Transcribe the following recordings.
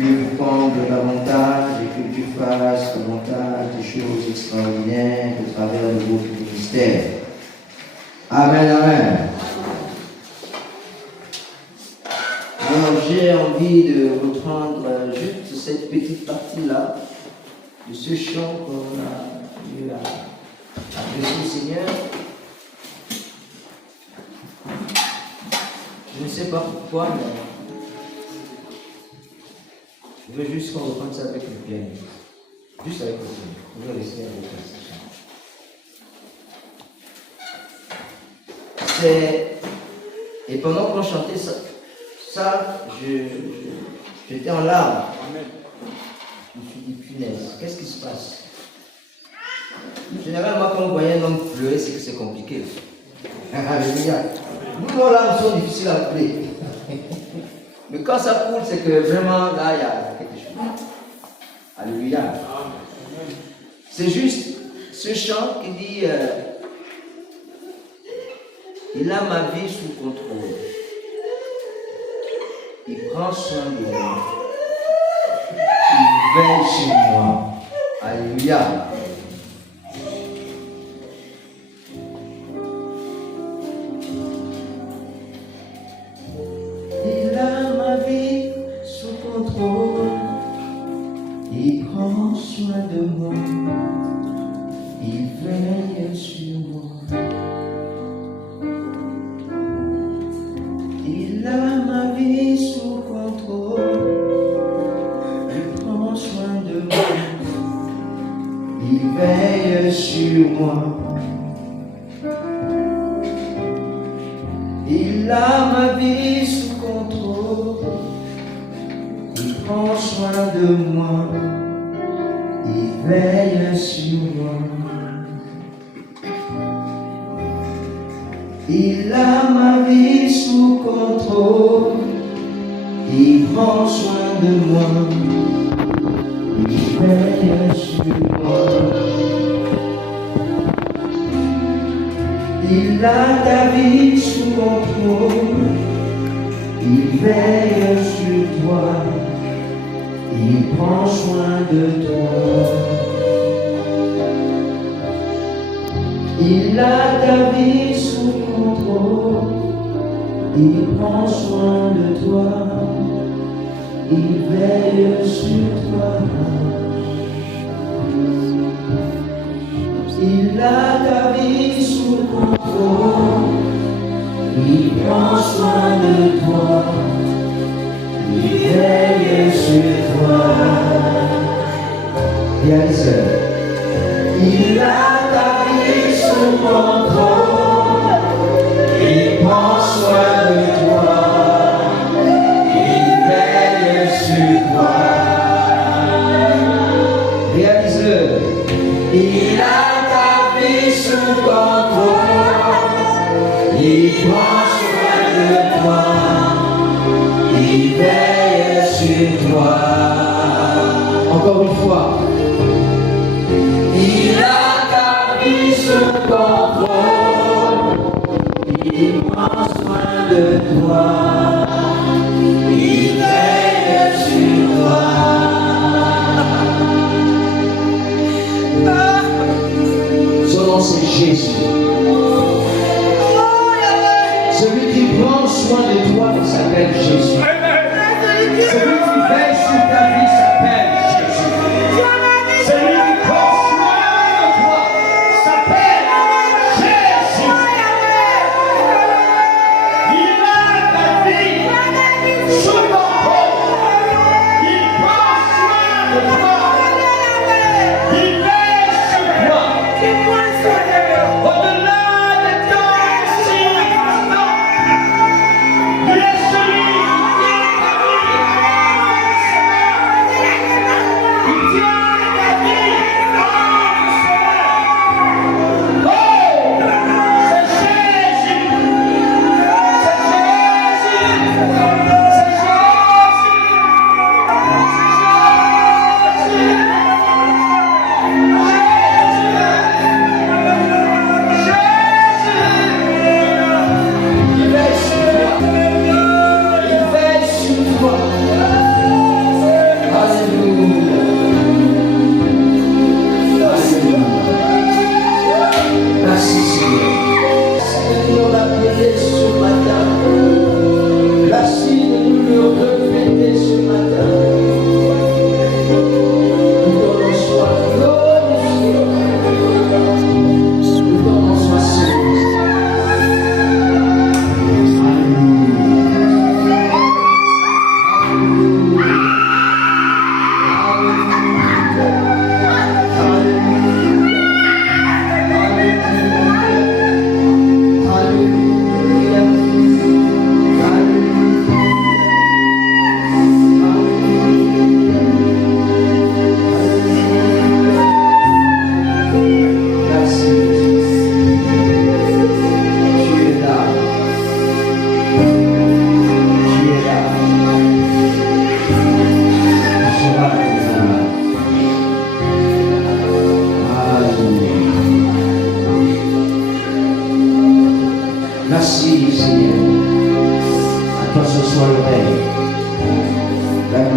Dieu vous comble davantage et que Dieu fasse davantage des choses extraordinaires au travers de votre ministère. Amen, amen. Alors j'ai envie de reprendre juste cette petite partie-là de ce chant qu'on a eu à adresser au Seigneur. Je ne sais pas pourquoi, mais je veux juste qu'on reprenne ça avec le piano. Juste avec le piano. Je veux rester avec ça. Et pendant qu'on chantait ça, j'étais en larmes. Je me suis dit, punaise, qu'est-ce qui se passe? Généralement, quand on voit un homme pleurer, c'est que c'est compliqué. Alléluia. Nous, nos larmes sont difficiles à pleurer. Mais quand ça coule, c'est que vraiment, là, il y a quelque chose. Alléluia. C'est juste ce chant qui dit il a ma vie sous contrôle. Il prend soin de moi. Il veille sur moi. Alléluia. Il a ma vie sous contrôle. Il prend soin de moi. Il veille sur moi. Il a ma vie sous contrôle. Il prend soin de moi. Il veille sur moi. Il a ma vie sous contrôle. Il prend soin de moi. Il veille sur moi. Il a ma vie sous contrôle. Il prend soin de moi. Il veille sur moi. Il a ta vie sous contrôle. Il veille sur toi. Il prend soin de toi. Il a ta vie sous contrôle. Il prend soin de toi. Il veille sur toi. Il a ta vie sous contrôle. Il prend soin de toi. Il veille sur toi. Yes. Il a ta vie sous contrôle. Il prend soin de toi. Il veille sur toi. Réalise-le. Il a ta vie sous contrôle. Il prend soin de toi. Il veille sur toi. Encore une fois. Il a ta vie sous contrôle. Il prend soin de toi. Il veille sur toi. Son nom c'est Jésus. Celui qui prend soin de toi s'appelle Jésus. Celui qui veille sur ta vie s'appelle Jésus. Celui qui prend soin de toi s'appelle Jésus. Il a ta vie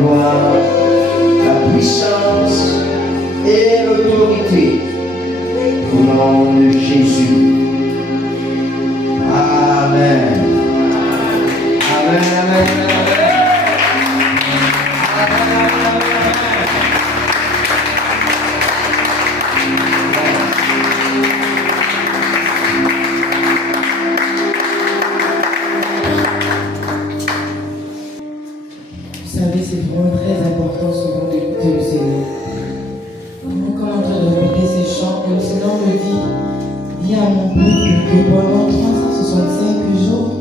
gloire, la puissance et l'autorité au nom de Jésus. Amen. Amen, amen, Vous savez, c'est vraiment très important souvent d'écouter le Seigneur. Comment en train de répéter ces chants, que le Seigneur me dit, dis à mon peuple que pendant 365 jours,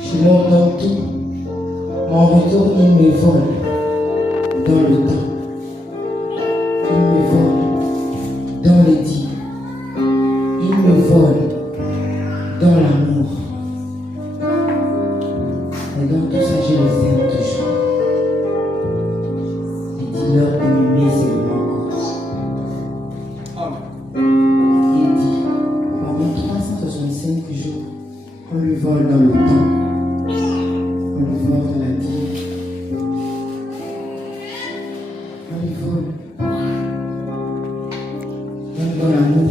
je leur donne tout. En retour, ils me volent dans le temps. Ils me volent dans les dits. Ils me volent dans l'amour. Et dans tout ça, je les aime toujours. Et dis-leur de m'aimer seulement encore. Il dit, pendant 365 jours, on lui vole dans le temps. On lui vole dans la vie. On lui vole. Même dans l'amour,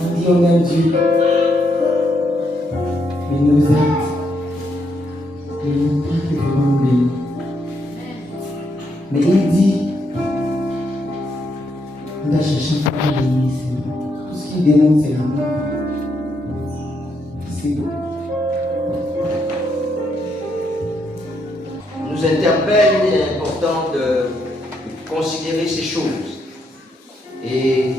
on dit on aime Dieu. Mais nos actes, et il dit que vraiment béni. Mais il dit, on doit chercher à l'aimer, Seigneur. Tout ce qu'il dénonce, c'est l'amour. C'est beau. Nous interpelle, il est important de considérer ces choses. Et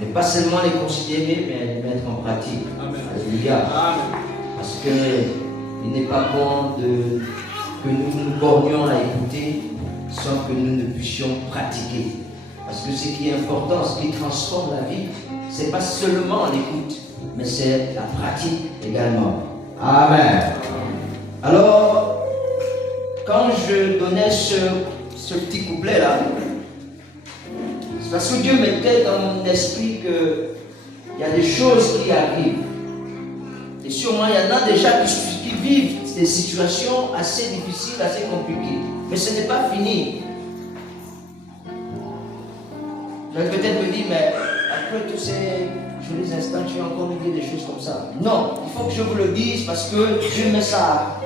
ne pas seulement les considérer, mais les mettre en pratique. Alléluia. Parce que il n'est pas bon que nous nous bornions à écouter sans que nous ne puissions pratiquer. Parce que ce qui est important, ce qui transforme la vie, ce n'est pas seulement l'écoute, mais c'est la pratique également. Amen. Alors, quand je donnais ce petit couplet-là, c'est parce que Dieu mettait dans mon esprit qu'il y a des choses qui arrivent. Et sûrement, il y en a déjà qui vivent des situations assez difficiles, assez compliquées. Mais ce n'est pas fini. Vous allez peut-être me dire, mais après tous ces jolis instants, tu as encore oublié des choses comme ça. Non, il faut que je vous le dise parce que Dieu met ça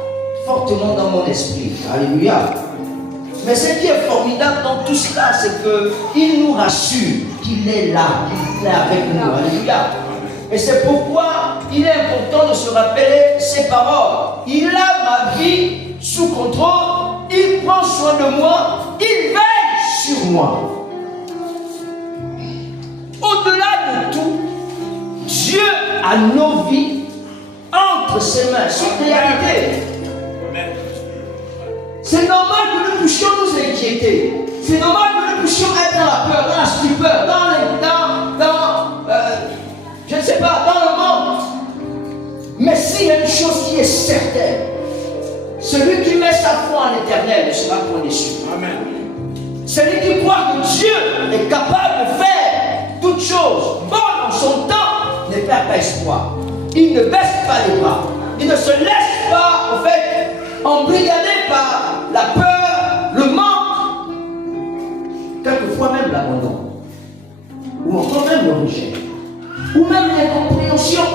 fortement dans mon esprit. Alléluia. Mais ce qui est formidable dans tout cela, c'est qu'il nous rassure qu'il est là, qu'il est avec nous. Alléluia. Et c'est pourquoi il est important de se rappeler ces paroles. Il a ma vie sous contrôle, il prend soin de moi, il veille sur moi. Au-delà de tout, Dieu a nos vies entre ses mains. C'est une réalité. C'est normal que nous puissions nous inquiéter. C'est normal que nous puissions être dans la peur, dans la stupeur, je ne sais pas, dans le monde. Mais s'il y a une chose qui est certaine, celui qui met sa foi en l'éternel ne sera point déçu. Amen. Celui qui croit que Dieu est capable de faire toutes choses bonnes en son temps ne perd pas espoir. Il ne baisse pas les bras. Il ne se laisse pas, en fait, embrigader par la peur, le manque, quelquefois même l'abandon, ou encore même le rejet, ou même l'incompréhension.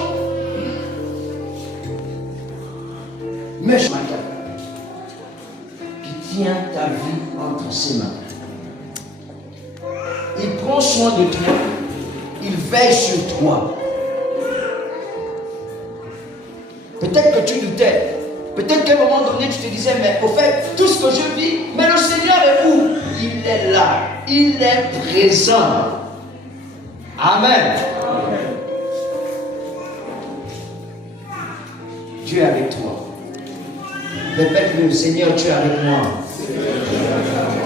Mais je m'attends qui tient ta vie entre ses mains. Il prend soin de toi, il veille sur toi. Peut-être que tu doutais. Peut-être qu'à un moment donné, tu te disais, mais au fait, tout ce que je vis, mais le Seigneur est où? Il est là. Il est présent. Amen. Amen. Dieu est avec toi. Répète-le, Seigneur, tu es avec moi.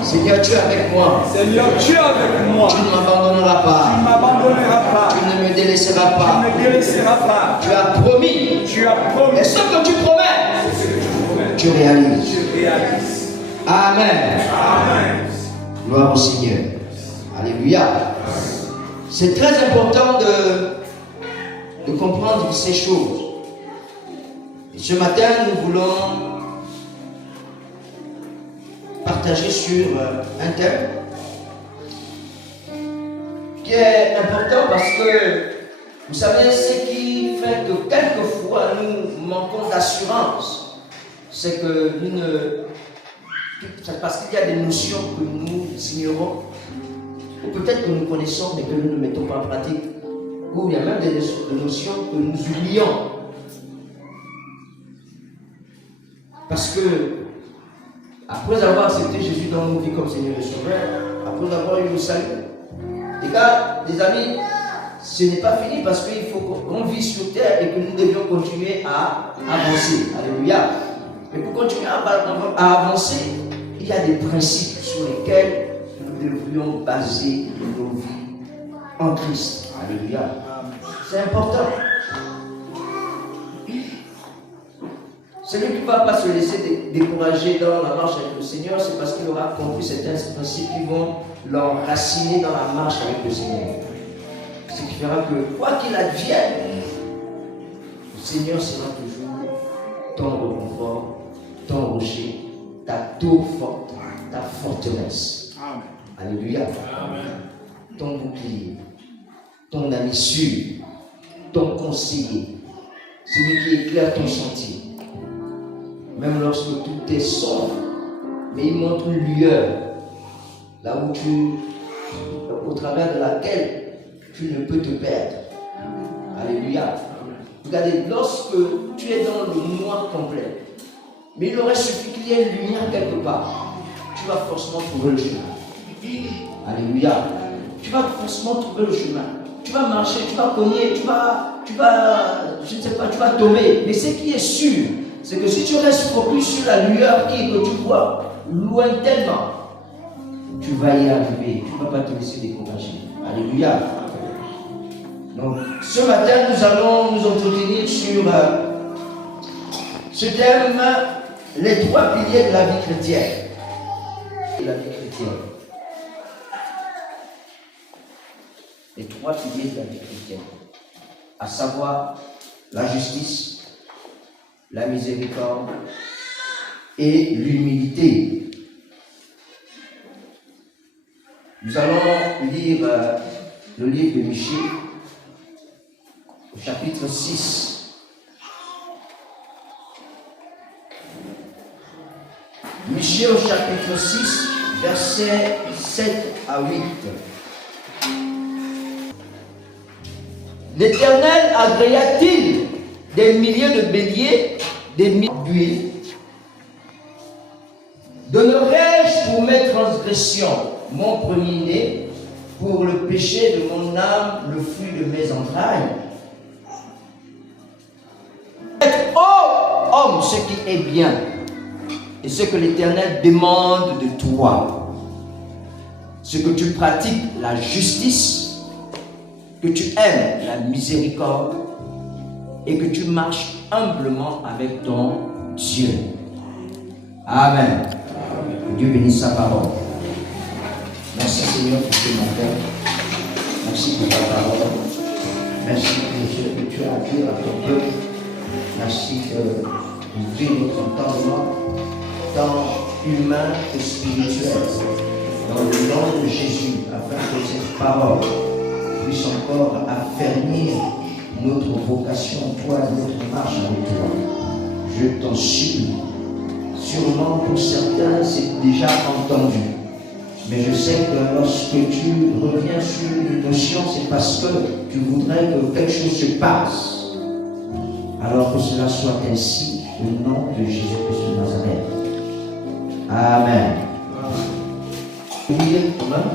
Seigneur, tu es avec moi. Seigneur, tu es avec moi. Tu ne m'abandonneras pas. Tu ne m'abandonneras pas. Tu ne me délaisseras pas. Tu ne me délaisseras pas. Tu as promis. Tu as promis. Et ce que tu promets, c'est ce que tu promets. Tu réalises. Tu réalises. Amen. Amen. Gloire au Seigneur. Alléluia. C'est très important de comprendre ces choses. Et ce matin, nous voulons partager sur un thème qui est important parce que, vous savez, ce qui fait que quelquefois nous manquons d'assurance, c'est que c'est parce qu'il y a des notions que nous ignorons, ou peut-être que nous connaissons mais que nous ne mettons pas en pratique, ou il y a même des notions que nous oublions. Parce que, après avoir accepté Jésus dans nos vies comme Seigneur et Sauveur, après avoir eu le salut, les gars, les amis, ce n'est pas fini parce qu'il faut qu'on vit sur terre et que nous devions continuer à avancer. Alléluia. Mais pour continuer à avancer, il y a des principes sur lesquels nous devrions baser nos vies en Christ. Alléluia. C'est important. Celui qui ne va pas se laisser décourager dans la marche avec le Seigneur, c'est parce qu'il aura compris certains principes qui vont l'enraciner dans la marche avec le Seigneur. Ce qui fera que, quoi qu'il advienne, le Seigneur sera toujours ton réconfort, ton rocher, ta tour forte, ta forteresse. Amen. Alléluia. Amen. Ton bouclier, ton ami sûr, ton conseiller, celui qui éclaire ton sentier. Même lorsque tout est sombre, mais il montre une lueur, là où au travers de laquelle tu ne peux te perdre. Alléluia. Regardez, lorsque tu es dans le noir complet, mais il aurait suffi qu'il y ait une lumière quelque part, tu vas forcément trouver le chemin. Alléluia. Tu vas forcément trouver le chemin. Tu vas marcher, tu vas cogner, tu vas, je ne sais pas, tu vas tomber. Mais ce qui est sûr, c'est que si tu restes focus sur la lueur que tu vois lointainement, tu vas y arriver. Tu ne vas pas te laisser décourager. Alléluia. Donc, ce matin, nous allons nous entretenir sur ce thème, les trois piliers de la vie chrétienne. La vie chrétienne. Les trois piliers de la vie chrétienne. À savoir la justice, la miséricorde et l'humilité. Nous allons lire le livre de Michée au chapitre 6. Michée au chapitre 6, versets 7 à 8. L'Éternel agréa-t-il des milliers de béliers, des milliers d'huile? Donnerai-je pour mes transgressions mon premier-né, pour le péché de mon âme, le fruit de mes entrailles? Ô homme, ce qui est bien, et ce que l'Éternel demande de toi, ce que tu pratiques la justice, que tu aimes la miséricorde, et que tu marches humblement avec ton Dieu. Amen. Que Dieu bénisse sa parole. Merci Seigneur pour ce matin. Merci pour ta parole. Merci pour ce que tu as dit à ton peuple. Merci d'ouvrir notre entendement, tant humain que spirituel, dans le nom de Jésus, afin que cette parole puisse encore affermir notre vocation, toi, notre marche avec toi. Je t'en supplie. Sûrement pour certains, c'est déjà entendu. Mais je sais que lorsque tu reviens sur une notion, c'est parce que tu voudrais que quelque chose se passe. Alors que cela soit ainsi, au nom de Jésus-Christ de Nazareth. Amen. Vous lisez quand même.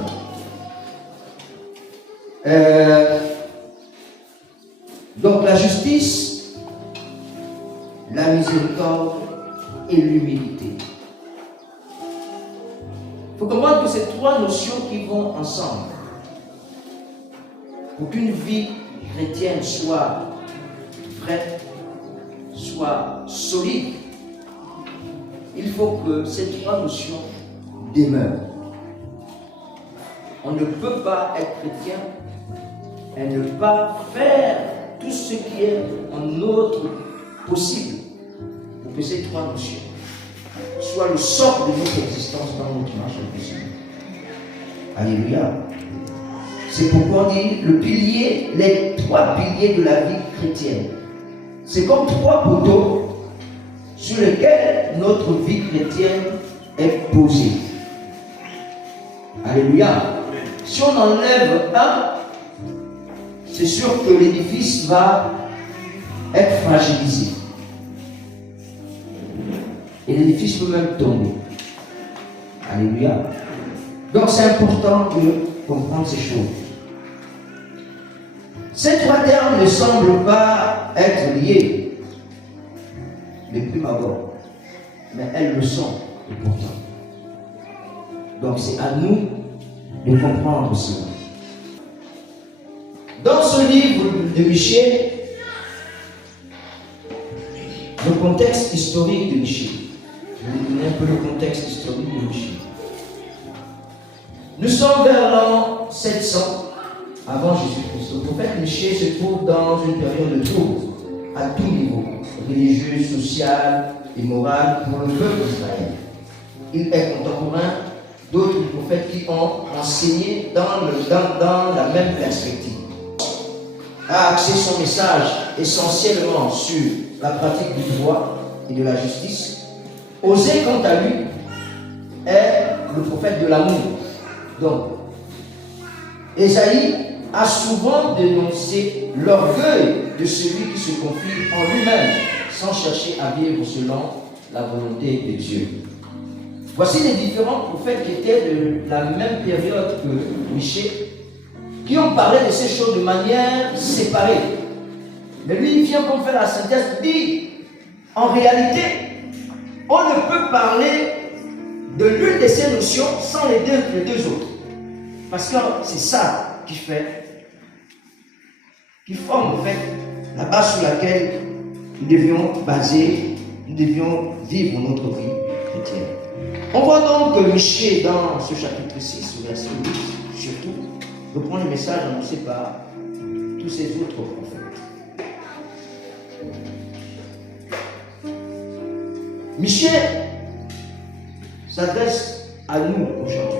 Donc la justice, la miséricorde et l'humilité. Il faut comprendre que ces trois notions qui vont ensemble. Pour qu'une vie chrétienne soit vraie, soit solide, il faut que ces trois notions demeurent. On ne peut pas être chrétien et ne pas faire tout ce qui est en notre possible pour que ces trois notions soit le socle de notre existence dans notre marche avec le Seigneur. Alléluia. C'est pourquoi on dit le pilier, les 3 piliers de la vie chrétienne. C'est comme 3 poteaux sur lesquels notre vie chrétienne est posée. Alléluia. Si on enlève un, c'est sûr que l'édifice va être fragilisé. Et l'édifice peut même tomber. Alléluia. Donc c'est important de comprendre ces choses. Ces 3 termes ne semblent pas être liés de prime abord, mais elles le sont, et pourtant. Donc c'est à nous de comprendre cela. Dans ce livre de Michée, le contexte historique de Michée, je vais vous donner un peu le contexte historique de Michée. Nous sommes vers l'an 700 avant Jésus-Christ. Le prophète Michée se trouve dans une période de trouble à tout niveau, religieux, social et moral pour le peuple d'Israël. Il est contemporain d'autres prophètes qui ont enseigné dans la même perspective. A axé son message essentiellement sur la pratique du droit et de la justice. Osée, quant à lui, est le prophète de l'amour. Donc, Ésaïe a souvent dénoncé l'orgueil de celui qui se confie en lui-même sans chercher à vivre selon la volonté de Dieu. Voici les différents prophètes qui étaient de la même période que Michée, qui ont parlé de ces choses de manière séparée. Mais lui, il vient comme faire la synthèse, dit, en réalité, on ne peut parler de l'une de ces notions sans les deux autres. Parce que c'est ça qui forme en fait la base sur laquelle nous devions vivre notre vie chrétienne. On voit donc que Michée, dans ce chapitre 6, verset 8, surtout, reprend le message annoncé par tous ces autres prophètes. Michée s'adresse à nous aujourd'hui.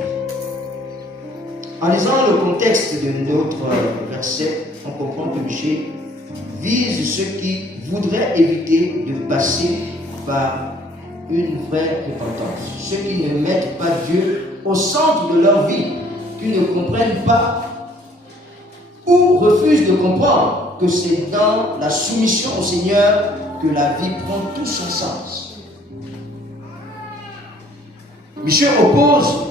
En lisant le contexte de notre verset, on comprend que Michée vise ceux qui voudraient éviter de passer par une vraie repentance. Ceux qui ne mettent pas Dieu au centre de leur vie, qui ne comprennent pas ou refusent de comprendre que c'est dans la soumission au Seigneur que la vie prend tout son sens. Michée oppose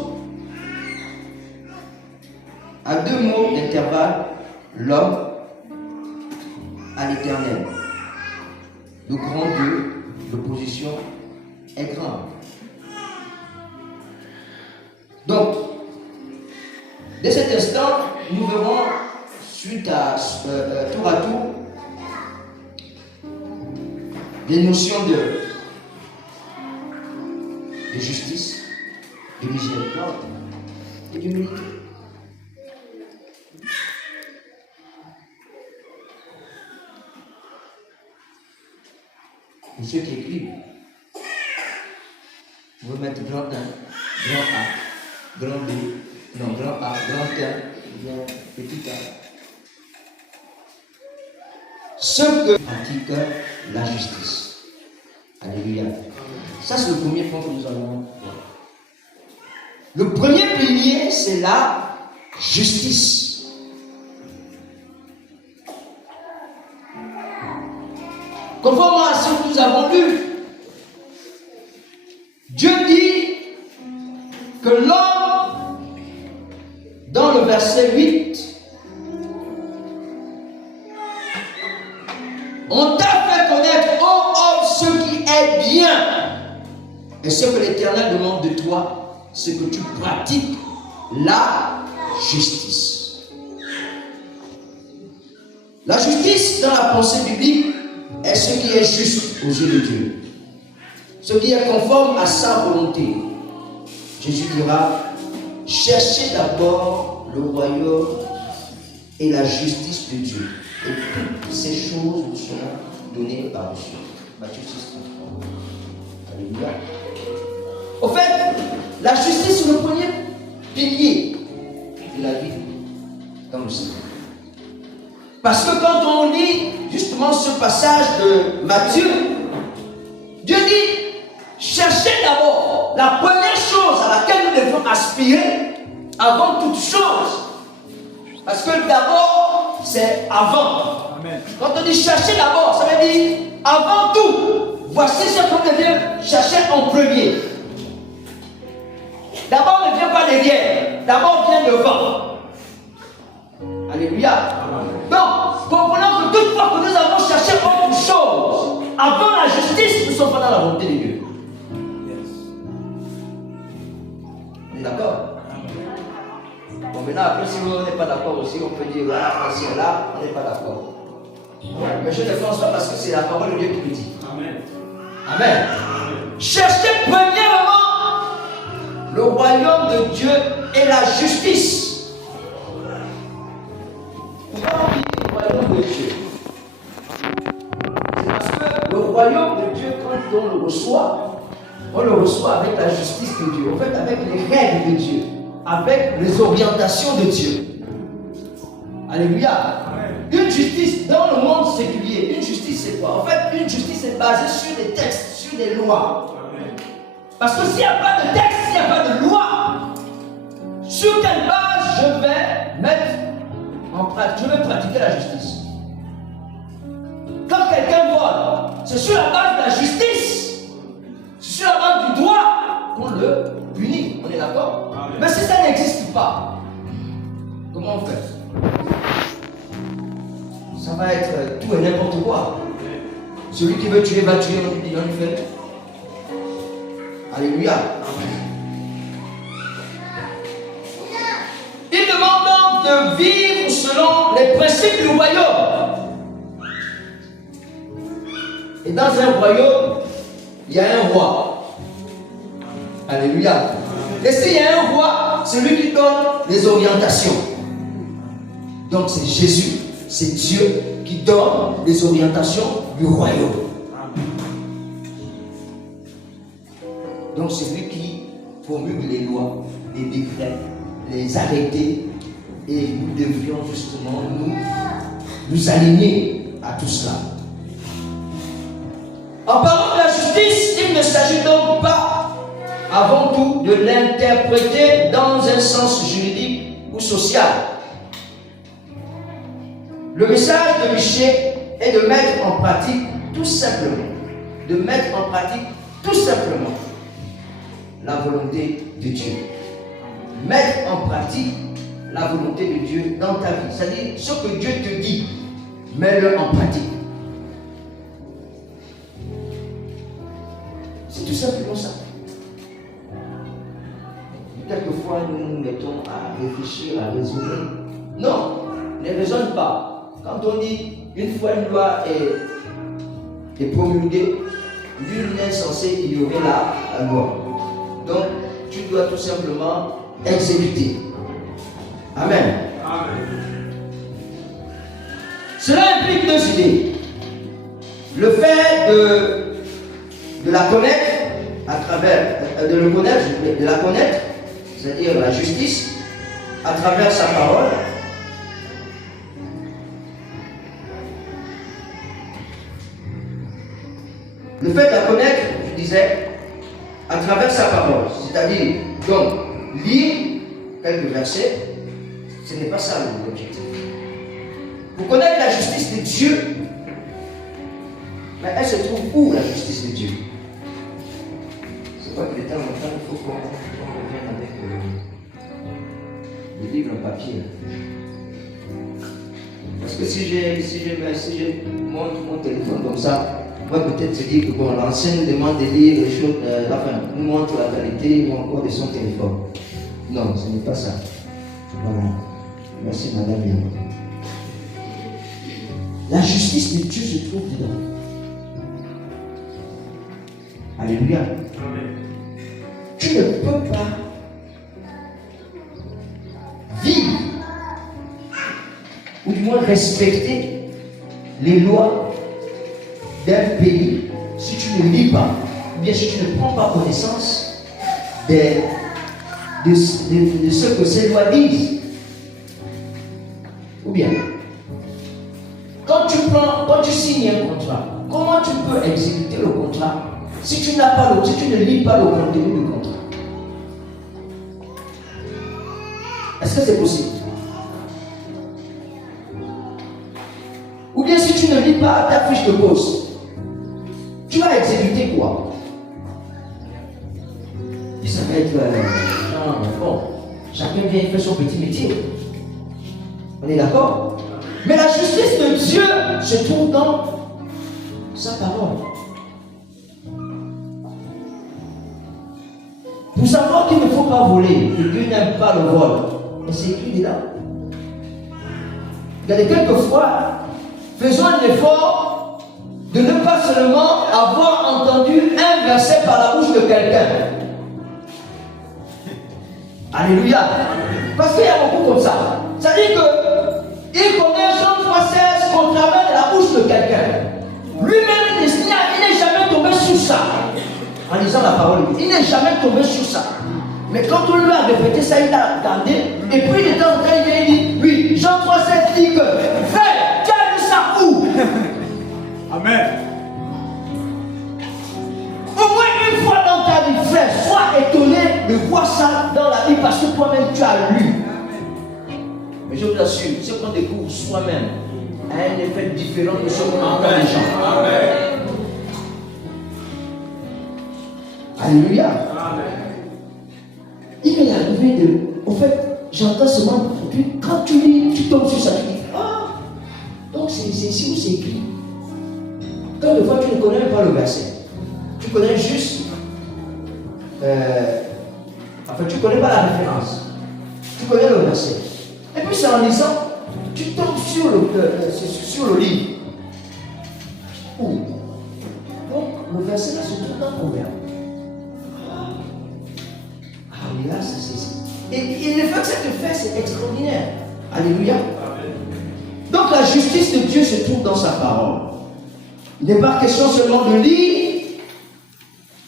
à 2 mots d'intervalle l'homme à l'éternel. Le grand Dieu, l'opposition est grande. Donc, dès cet instant, nous verrons, suite à tour à tour, des notions de justice, de miséricorde et d'humilité. Pour ceux qui écrivent, vous pouvez mettre grand 1, grand A, grand B, non, grand A, grand 1, bien petit A. Ceux que pratiquent la justice. Alléluia. Ça, c'est le premier point que nous allons voir. Le premier pilier, c'est la justice. Conformément à ce que nous avons lu, Dieu dit que l'homme, dans le verset 8, on t'a fait connaître, ô homme, ce qui est bien. Et ce que l'Éternel demande de toi, c'est que tu pratiques la justice. La justice, dans la pensée biblique, est ce qui est juste aux yeux de Dieu. Ce qui est conforme à sa volonté. Jésus dira, cherchez d'abord le royaume et la justice de Dieu. Et toutes ces choses vous seront données par-dessus. Matthieu 6, 33. Alléluia. Au fait, la justice est le premier pilier de la vie dans le Seigneur. Parce que quand on lit justement ce passage de Matthieu, Dieu dit, cherchez d'abord la première chose à laquelle nous devons aspirer avant toute chose. Parce que d'abord, c'est avant. Amen. Quand on dit chercher d'abord, ça veut dire avant tout. Voici ce qu'on devient chercher en premier. D'abord ne vient pas derrière, d'abord vient devant. Alléluia. Donc, comprenons que toute fois que nous avons cherché autre chose, avant la justice, nous ne sommes pas dans la volonté de Dieu. On est d'accord? Bon, maintenant, après, si on n'est pas d'accord aussi, on peut dire, voilà, si on est là, on n'est pas d'accord. Mais je ne défends pas parce que c'est la parole de Dieu qui nous dit. Amen. Amen. Cherchez premièrement le royaume de Dieu et la justice. Pourquoi on dit le royaume de Dieu? C'est parce que le royaume de Dieu, quand on le reçoit avec la justice de Dieu, en fait avec les règles de Dieu, avec les orientations de Dieu. Alléluia. Une justice dans le monde séculier, une justice c'est quoi? En fait, une justice est basée sur des textes, sur des lois. Parce que s'il n'y a pas de texte, s'il n'y a pas de loi, sur quelle base je vais mettre en pratique, je vais pratiquer la justice? Quand quelqu'un vole, c'est sur la base de la justice, c'est sur la base du droit qu'on le punit. On est d'accord? Mais si ça n'existe pas, comment on fait? Ça va être tout et n'importe quoi. Celui qui veut tuer va tuer, on dit, on le fait. Alléluia. Il demande donc de vivre selon les principes du royaume. Et dans un royaume, il y a un roi. Alléluia. Et s'il y a un roi, c'est lui qui donne les orientations. Donc c'est Jésus. C'est Dieu qui donne les orientations du royaume. Donc c'est lui qui promulgue les lois, les décrets, les arrêtés. Et nous devrions justement nous aligner à tout cela. En parlant de la justice, il ne s'agit donc pas avant tout de l'interpréter dans un sens juridique ou social. Le message de Michée est de mettre en pratique tout simplement, la volonté de Dieu. Mettre en pratique la volonté de Dieu dans ta vie. C'est-à-dire, ce que Dieu te dit, mets-le en pratique. C'est tout simplement ça. Quelquefois, nous nous mettons à réfléchir, à raisonner. Non, ne raisonne pas. Quand on dit une fois une loi est promulguée, nul n'est censé ignorer la loi. Donc, tu dois tout simplement exécuter. Amen. Amen. Cela implique deux idées. Le fait de la connaître à travers, de la connaître, c'est-à-dire la justice, à travers sa parole. Le fait de la connaître, je disais, à travers sa parole, c'est-à-dire, donc, lire quelques versets, ce n'est pas ça l'objectif. Pour connaître la justice de Dieu, mais elle se trouve où la justice de Dieu? C'est pas que l'état mental, il faut qu'on revienne avec le livre en papier. Parce que si je montre mon téléphone comme ça, on va peut-être se dire que bon, l'ancien nous demande de lire les choses, nous montre la qualité ou encore de son téléphone. Non, ce n'est pas ça. Voilà. Merci madame. La justice de Dieu se trouve dedans. Alléluia. Tu ne peux pas vivre ou du moins respecter les lois d'un pays si tu ne lis pas, ou bien si tu ne prends pas connaissance de ce que ces lois disent. Ou bien, quand tu signes un contrat, comment tu peux exécuter le contrat si tu ne lis pas le contenu du contrat? Est-ce que c'est possible? Ou bien si tu ne lis pas ta fiche de poste, tu vas exécuter quoi? Et ça va être bon, chacun vient faire son petit métier. On est d'accord? Mais la justice de Dieu se trouve dans sa parole. Pour savoir qu'il ne faut pas voler, que Dieu n'aime pas le vol, et c'est écrit là. Regardez, quelquefois, faisons un effort de ne pas seulement avoir entendu un verset par la bouche de quelqu'un. Alléluia. Parce qu'il y a beaucoup comme ça. Ça dit que il connaît Jean 3,16 qu'on travers la bouche de quelqu'un. Lui-même, il n'est jamais tombé sur ça. En lisant la parole, il n'est jamais tombé sur ça. Mais quand on lui a répété ça, il a regardé. Et puis, de temps en temps, il vient et dit, oui, Jean 3,16 dit que, frère, tu as vu ça où? Amen. Au moins une fois dans ta vie, frère, sois étonné de voir ça dans la vie parce que toi-même, tu as lu. Mais je vous assure, ce qu'on découvre soi-même a un effet différent de ce qu'on entend des gens. Amen. Alléluia. Amen. Il m'est arrivé de... En fait, j'entends seulement... Puis quand tu lis, tu tombes sur ça, tu dis, ah, donc c'est ici où c'est écrit. Quand des fois tu ne connais pas le verset, tu connais juste... enfin, tu ne connais pas la référence. Tu connais le verset. Et puis c'est en lisant, tu tombes sur le livre. Où? Donc, le verset là se trouve dans combien? Là, et le fait que ça te fait, c'est extraordinaire. Alléluia. Donc la justice de Dieu se trouve dans sa parole. Il n'est pas question seulement de lire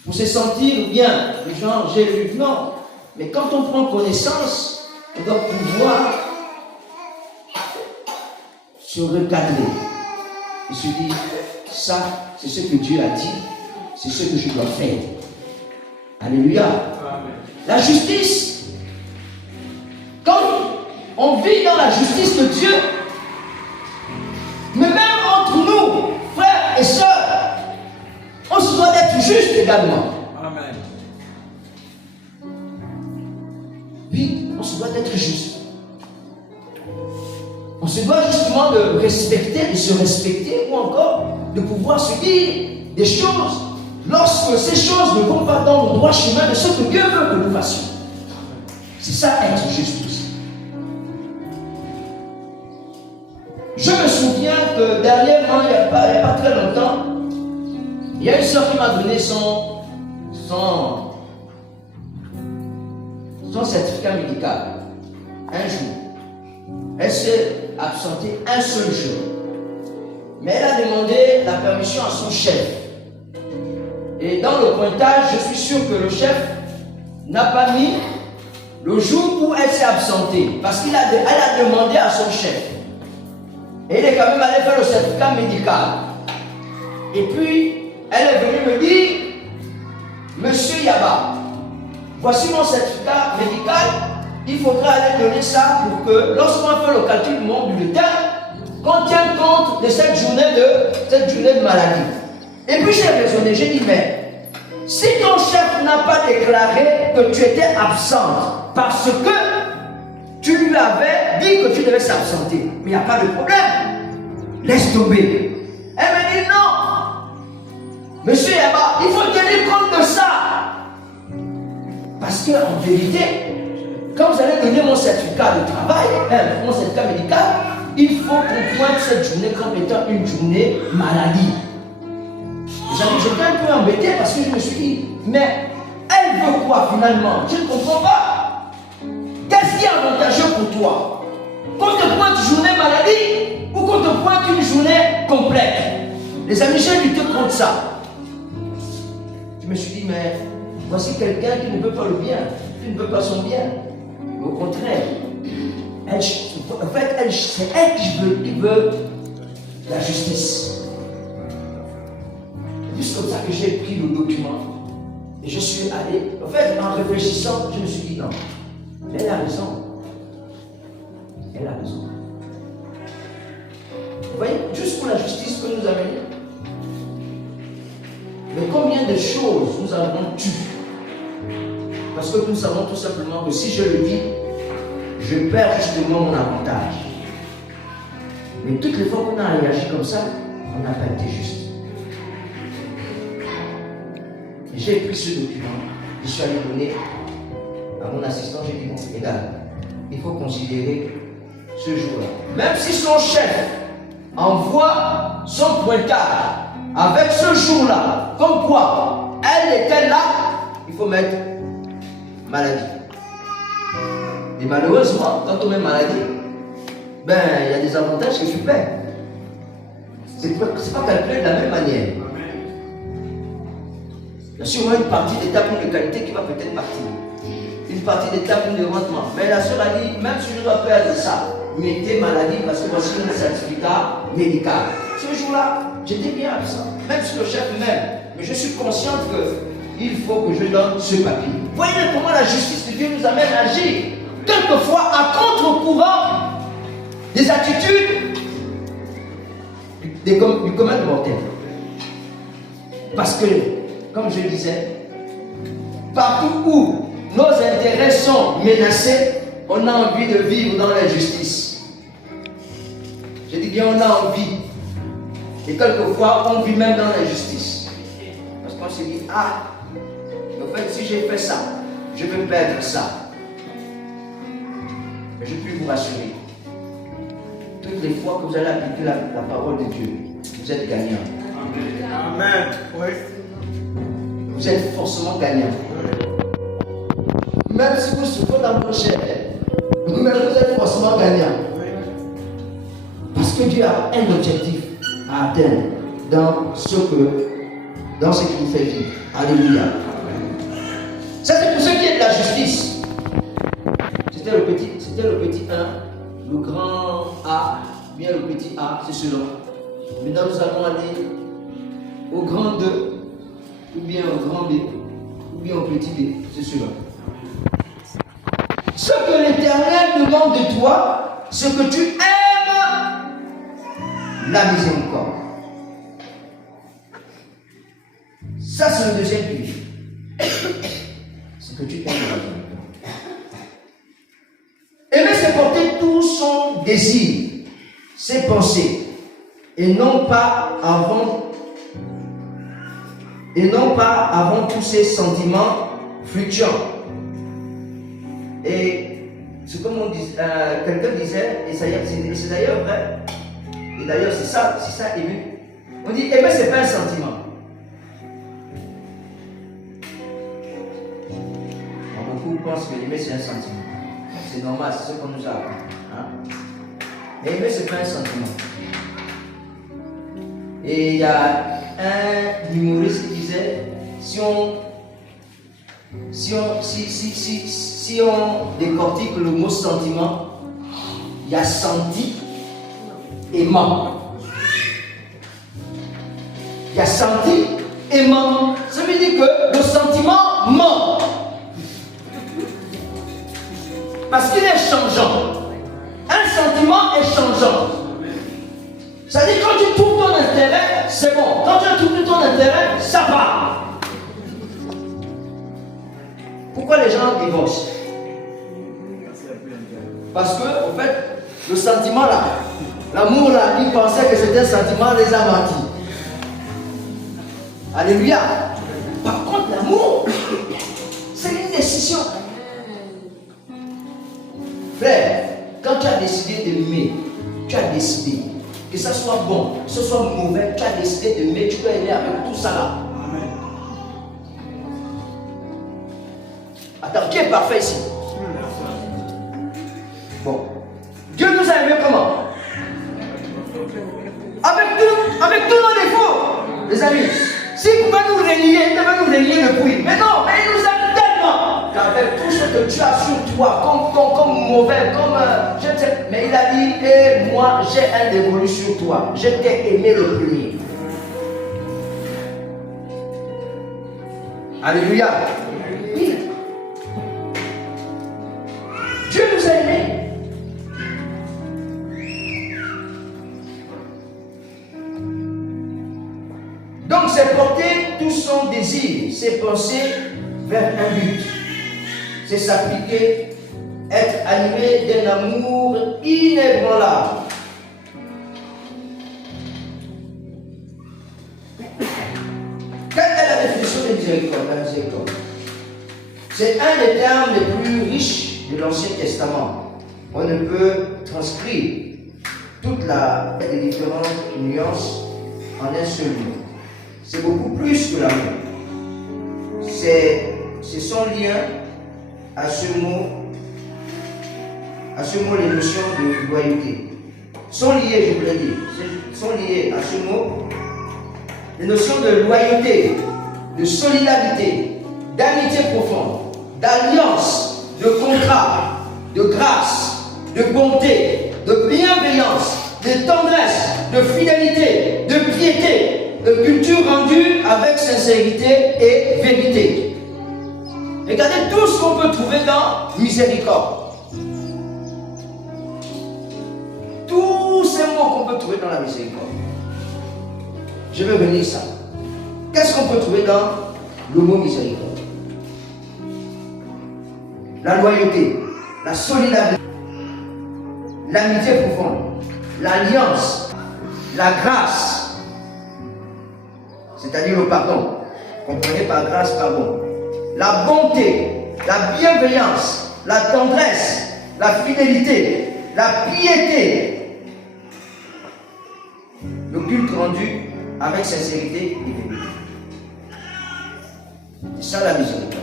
pour se sentir bien, genre j'ai lu. Non. Mais quand on prend connaissance, on doit pouvoir se recadrer et se dire, ça, c'est ce que Dieu a dit, c'est ce que je dois faire. Alléluia. Amen. La justice, quand on vit dans la justice de Dieu, mais même entre nous, frères et sœurs, on se doit d'être juste également. Amen. Oui, on se doit d'être juste. On se doit justement de respecter, de se respecter, ou encore de pouvoir se dire des choses lorsque ces choses ne vont pas dans le droit chemin de ce que Dieu veut que nous fassions. C'est ça être juste aussi. Je me souviens que dernièrement, il n'y a pas très longtemps, il y a une soeur qui m'a donné son certificat médical. Un jour. Elle s'est absentée un seul jour. Mais elle a demandé la permission à son chef. Et dans le pointage, je suis sûr que le chef n'a pas mis le jour où elle s'est absentée. Parce qu'elle a demandé à son chef. Et il est quand même allé faire le certificat médical. Et puis, elle est venue me dire, Monsieur Yaba, voici mon certificat médical, il faudra aller donner ça pour que, lorsqu'on fait le calcul du nombre de bulletin, qu'on tienne compte de cette journée de maladie. Et puis j'ai raisonné, j'ai dit, mais si ton chef n'a pas déclaré que tu étais absente parce que tu lui avais dit que tu devais s'absenter, mais il n'y a pas de problème, laisse tomber. Elle me dit non, Monsieur Yaba, il faut tenir compte de ça. Parce qu'en vérité, quand vous allez donner mon certificat de travail, mon certificat médical, il faut qu'on pointe cette journée comme étant une journée maladie. J'étais un peu embêté parce que je me suis dit, mais elle veut quoi finalement? Je ne comprends pas. Qu'est-ce qui est avantageux pour toi? Qu'on te pointe une journée maladie ou qu'on te pointe une journée complète? Les amis, j'ai lutté contre ça. Je me suis dit, mais Voici quelqu'un qui ne veut pas le bien, qui ne veut pas son bien. Au contraire, c'est elle qui veut la justice. C'est juste comme ça que j'ai pris le document et je suis allé. En fait, en réfléchissant, je me suis dit non, mais elle a raison. Elle a raison. Vous voyez, juste pour la justice que nous avons. Mais combien de choses nous avons tues? Parce que nous savons tout simplement que si je le dis, je perds justement mon avantage. Mais toutes les fois qu'on a réagi comme ça, on n'a pas été juste. Et j'ai pris ce document, je suis allé donner à mon assistant, j'ai dit, bon, regarde, il faut considérer ce jour-là. Même si son chef envoie son pointard avec ce jour-là, comme quoi elle était là, il faut mettre maladie. Et malheureusement, quand on met maladie, ben il y a des avantages que tu perds. C'est pas calculé de la même manière. Il y a sûrement une partie des tables de qualité qui va peut-être partir. Une partie des tables de rendement. Mais la sœur a dit, même si je dois perdre ça, mettez maladie parce que voici un certificat médical. Ce jour-là, j'étais bien absent. Même si le chef m'aime. Mais je suis consciente qu'il faut que je donne ce papier. Voyez comment la justice de Dieu nous amène à agir. Quelquefois à contre-courant des attitudes du commun mortel. Parce que, comme je disais, partout où nos intérêts sont menacés, on a envie de vivre dans l'injustice. Je dis bien on a envie. Et quelquefois, on vit même dans l'injustice. Parce qu'on se dit, ah, en fait, si j'ai fait ça, je vais perdre ça. Mais je puis vous rassurer. Toutes les fois que vous allez appliquer la parole de Dieu, vous êtes gagnant. Amen. Oui. Vous êtes forcément gagnant. Même si vous souffrez dans vos chairs, mais vous êtes forcément gagnant. Parce que Dieu a un objectif à atteindre dans ce qui vous fait vivre. Alléluia. Ça, c'est pour ce qui est de la justice. C'était le petit 1, le grand A, bien le petit A, c'est cela. Maintenant, nous allons aller au grand 2, ou bien au grand B, ou bien au petit B, c'est cela. Ce que l'Éternel demande de toi, c'est que tu aimes la miséricorde. Ça, c'est le deuxième pilier. C'est que tu aimes la miséricorde. Aimer, c'est porter tout son désir, ses pensées, et non pas avant tous ses sentiments fluctuants. Et c'est comme quelqu'un disait, et c'est d'ailleurs vrai, et d'ailleurs c'est ça aimer. On dit aimer, c'est pas un sentiment. Beaucoup pensent que aimer c'est un sentiment. C'est normal, c'est ce qu'on nous a appris. Hein? Mais aimer, c'est pas un sentiment. Et il y a un humoriste qui disait, si on décortique le mot sentiment, il y a senti aimant. Il y a senti aimant. Ça veut dire que le sentiment ment. Parce qu'il est changeant. Un sentiment est changeant. C'est-à-dire quand tu trouves ton intérêt, c'est bon. Quand tu trouves ton intérêt, ça va. Pourquoi les gens divorcent? Parce que, en fait, le sentiment là, l'amour là, ils pensaient que c'était un sentiment, les a mentis. Alléluia. Par contre, l'amour, c'est une décision. Frère, quand tu as décidé d'aimer, tu as décidé. Que ça soit bon, que ce soit mauvais, tu as décidé d'aimer, tu peux aimer avec tout ça là. Amen. Attends, qui est parfait ici? Bon. Dieu nous a aimés comment? Avec tous nos défauts. Les amis, S'il pouvait nous régner, il devait nous régner depuis. Mais non, mais il nous aime tellement qu'avec tout ce que tu as sur toi, comme mauvais, comme je ne sais, mais il a dit, et moi j'ai un dévolu sur toi. Je t'ai aimé le premier. Alléluia. Oui. Dieu nous a aimés. Donc c'est porter tout son désir, ses pensées vers un but. C'est s'appliquer, être animé d'un amour inébranlable. Quelle est la définition de miséricorde? La miséricorde, c'est un des termes les plus riches de l'Ancien Testament. On ne peut transcrire toutes les différentes nuances en un seul mot. C'est beaucoup plus que l'amour. C'est son lien à ce mot les notions de loyauté. Sont liées, je vous l'ai dit, sont liées à ce mot les notions de loyauté, de solidarité, d'amitié profonde, d'alliance, de contrat, de grâce, de bonté, de bienveillance, de tendresse, de fidélité, de piété, de culture rendue avec sincérité et vérité. Regardez tout ce qu'on peut trouver dans miséricorde. Tous ces mots qu'on peut trouver dans la miséricorde. Je vais relire ça. Qu'est-ce qu'on peut trouver dans le mot miséricorde? La loyauté, la solidarité, l'amitié profonde, l'alliance, la grâce, c'est-à-dire le pardon. Comprenez par grâce, pardon. La bonté, la bienveillance, la tendresse, la fidélité, la piété, le culte rendu avec sincérité et vérité. C'est ça la miséricorde.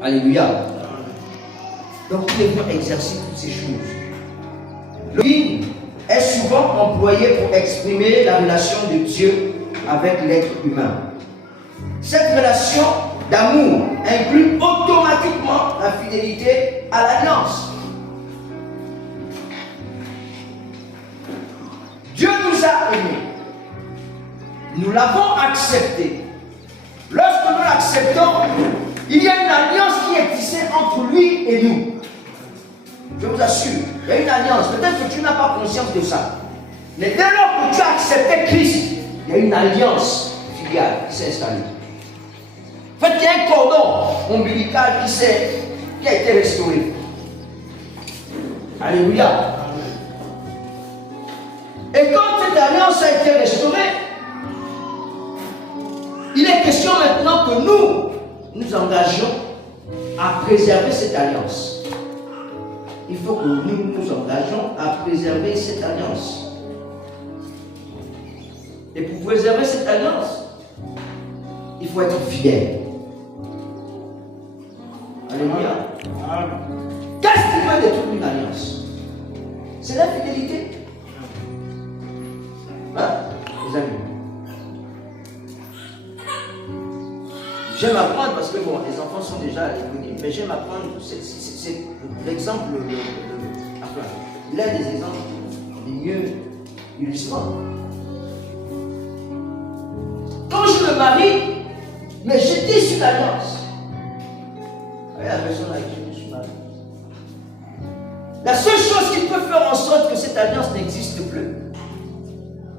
Alléluia. Donc il faut exercer toutes ces choses. Le hymne est souvent employé pour exprimer la relation de Dieu avec l'être humain. Cette relation d'amour inclut automatiquement la fidélité à l'alliance. Dieu nous a aimés. Nous l'avons accepté. Lorsque nous l'acceptons, il y a une alliance qui est tissée entre lui et nous. Je vous assure, il y a une alliance. Peut-être que tu n'as pas conscience de ça. Mais dès lors que tu as accepté Christ, il y a une alliance filiale qui s'est installée. En fait, il y a un cordon ombilical qui a été restauré. Alléluia. Et quand cette alliance a été restaurée, il est question maintenant que nous engagions à préserver cette alliance. Il faut que nous nous engagions à préserver cette alliance. Et pour préserver cette alliance, il faut être fidèle. Alléluia. Qu'est-ce qui peut détruire une alliance? C'est la fidélité. Hein, les amis? J'aime apprendre parce que bon, les enfants sont déjà à l'école, mais j'aime apprendre, c'est l'exemple, enfin, l'un des exemples les mieux illustrants. Quand je me marie, mais j'étais sur l'alliance. Avec la personne avec qui je me suis marié. La seule chose qui peut faire en sorte que cette alliance n'existe plus,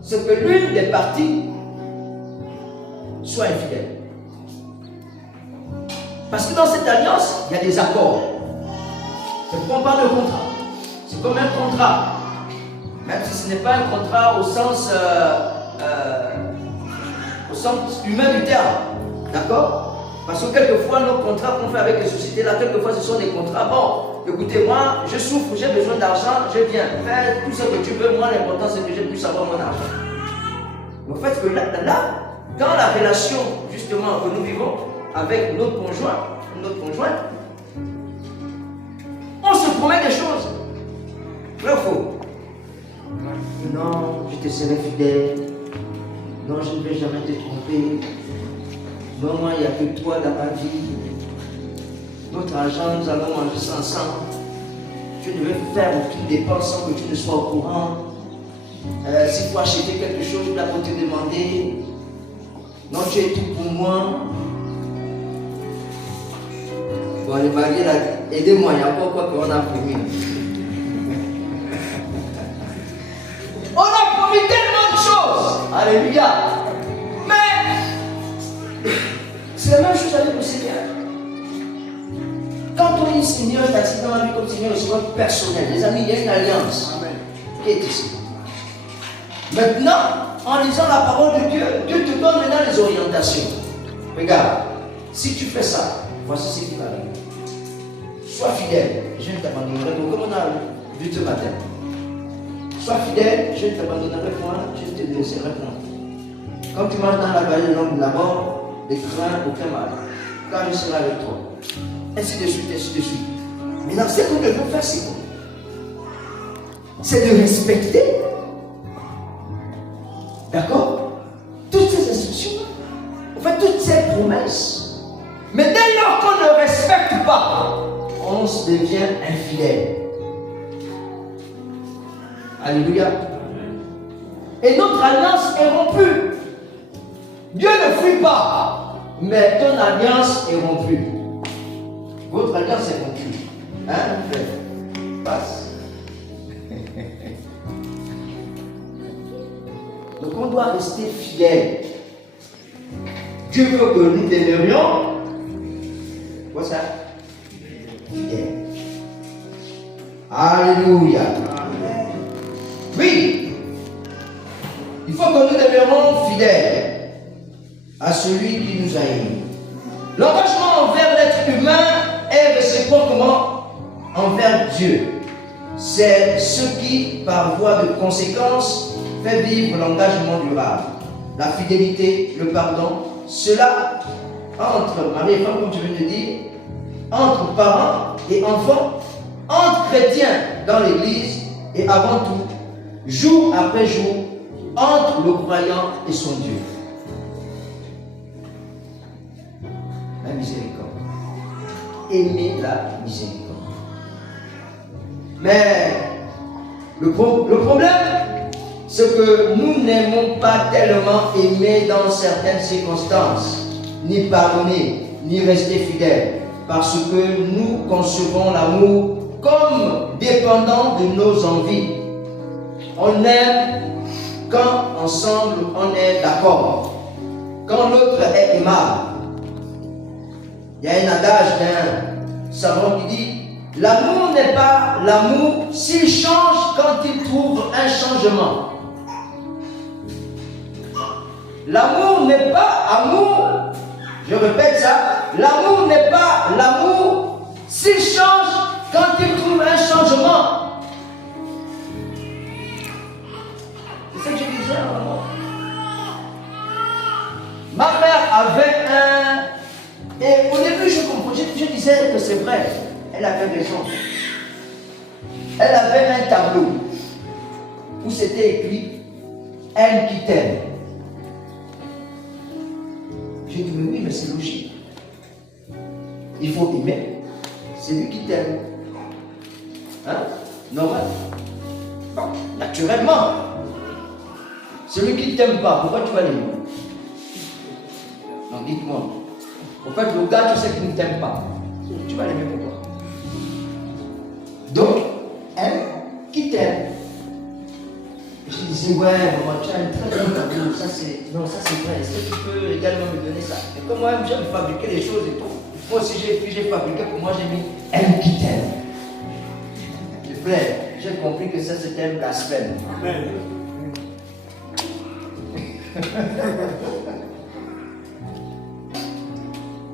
c'est que l'une des parties soit infidèle. Parce que dans cette alliance, il y a des accords. C'est pourquoi on parle de contrat. C'est comme un contrat. Même si ce n'est pas un contrat au sens humain du terme. D'accord? Parce que quelquefois, nos contrats qu'on fait avec les sociétés, là, quelquefois, ce sont des contrats. Bon, écoutez, moi, je souffre, j'ai besoin d'argent, je viens. Fais tout ce que tu veux. Moi, l'important, c'est que je puisse avoir mon argent. En fait, que là, dans la relation, justement, que nous vivons, avec notre conjoint, on se promet des choses. Vrai ou faux? Non, je te serai fidèle. Non, je ne vais jamais été trompé. Vraiment, il n'y a que toi dans ma vie. Notre argent, nous allons manger ça ensemble. Tu devais faire aucune dépense sans que tu ne sois au courant. S'il faut acheter quelque chose, je dois te demander. Non, tu es tout pour moi. Bon, les mariés là, aidez-moi, il y a encore quoi qu'on a promis. On a promis tellement de choses. Alléluia. Mais c'est la même chose avec le Seigneur. Quand on dit Seigneur, je t'attire dans la vie comme Seigneur, c'est votre personnel. Les amis, il y a une alliance qui est ici. Maintenant, en lisant la parole de Dieu, Dieu te donne maintenant les orientations. Regarde, si tu fais ça, voici ce qui va arriver. Sois fidèle, je ne t'abandonnerai pas. Comme on a vu ce matin. Sois fidèle, je ne t'abandonnerai point, je ne te laisserai point. Quand tu marches dans la vallée de l'ombre de la mort, ne crains aucun mal, car je serai avec toi. Ainsi de suite, ainsi de suite. Maintenant, ce que nous devons faire, c'est quoi? C'est de respecter, d'accord, toutes ces instructions, en fait, toutes ces promesses. Mais dès lors qu'on ne respecte pas, on se devient infidèle. Alléluia. Et notre alliance est rompue. Dieu ne fuit pas, mais ton alliance est rompue. Votre alliance est rompue. Hein, frère? Passe. Donc on doit rester fidèle. Dieu veut que nous demeurions. Quoi ça? Fidèles. Alléluia. Oui. Il faut que nous demeurions fidèles à celui qui nous a aimés. L'engagement envers l'être humain est réciproquement envers Dieu. C'est ce qui, par voie de conséquence, fait vivre l'engagement durable. La fidélité, le pardon, cela entre mari et femme, comme je viens de dire, entre parents et enfants, entre chrétiens dans l'église et avant tout, jour après jour, entre le croyant et son Dieu. La miséricorde. Aimer la miséricorde. Mais le problème, c'est que nous n'aimons pas tellement aimer dans certaines circonstances, ni pardonner, ni rester fidèles, parce que nous concevons l'amour comme dépendant de nos envies. On aime quand ensemble on est d'accord, quand l'autre est aimable. Il y a un adage d'un savant qui dit: l'amour n'est pas l'amour s'il change quand il trouve un changement. L'amour n'est pas amour, je répète ça, l'amour n'est pas l'amour s'il change quand il trouve un changement. C'est ce que je disais à maman. Ma mère avait un... Et au début, je comprenais, je disais que c'est vrai. Elle avait raison. Elle avait un tableau où c'était écrit « Elle qui t'aime ». J'ai dit « Mais oui, mais c'est logique. Il faut aimer. C'est lui qui t'aime. » Hein? Normal. Bon, naturellement. Celui qui ne t'aime pas, pourquoi tu vas l'aimer? Non, dites-moi. En fait, le gars, tu sais qu'il ne t'aime pas. Tu vas l'aimer pourquoi? Donc, elle qui t'aime. Je lui disais, ouais, maman, tu as un très bon tableau. Ça, c'est... Non, ça, c'est vrai. Est-ce que tu peux également me donner ça? Et comme moi-même, j'aime fabriquer des choses et tout. Moi aussi, j'ai fabriqué pour moi, j'ai mis elle qui t'aime. Frère, j'ai compris que ça, c'était un blasphème. Amen.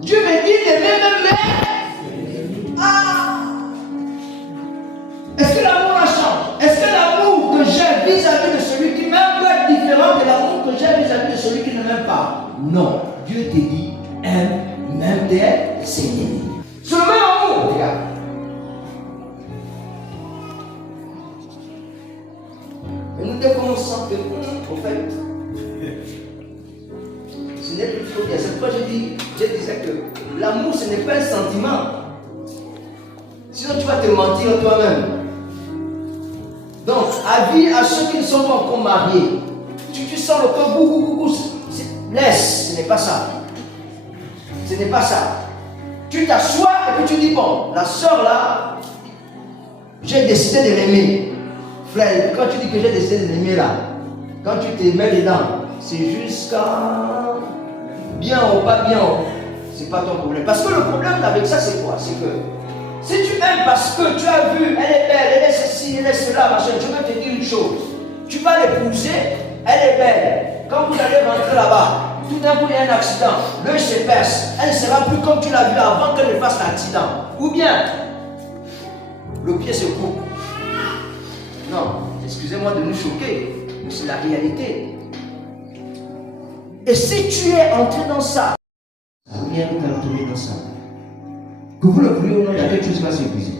Dieu me dit d'aimer même mère. Ah! Est-ce que l'amour la change? Est-ce que l'amour que j'ai vis-à-vis de celui qui m'aime peut être différent de l'amour que j'ai vis-à-vis de celui qui ne m'aime pas? Non. Dieu te dit, aime même tes Seigneurs. C'est le même amour, regarde. Et nous dès qu'on sent que, au fait, l'amour, ce n'est pas un sentiment. Sinon, tu vas te mentir toi-même. Donc, avis à ceux qui ne sont pas encore mariés. Tu sens le corps, beaucoup. Laisse, ce n'est pas ça. Ce n'est pas ça. Tu t'assois et puis tu dis, bon, la soeur là, j'ai décidé de l'aimer. Frère, quand tu dis que j'ai décidé de l'aimer là, quand tu te mets dedans, c'est jusqu'à bien ou pas bien, c'est pas ton problème. Parce que le problème avec ça, c'est quoi? C'est que si tu aimes parce que tu as vu, elle est belle, elle est ceci, elle est cela, machin, je vais te dire une chose. Tu vas l'épouser, elle est belle. Quand vous allez rentrer là-bas, tout d'un coup il y a un accident, l'œil se perce, elle ne sera plus comme tu l'as vu avant qu'elle ne fasse l'accident. Ou bien, le pied se coupe. Non, excusez-moi de nous choquer, mais c'est la réalité. Et si tu es entré dans ça, bien entré dans ça, que vous le vouliez ou non, il y a quelque chose qui va s'épuiser.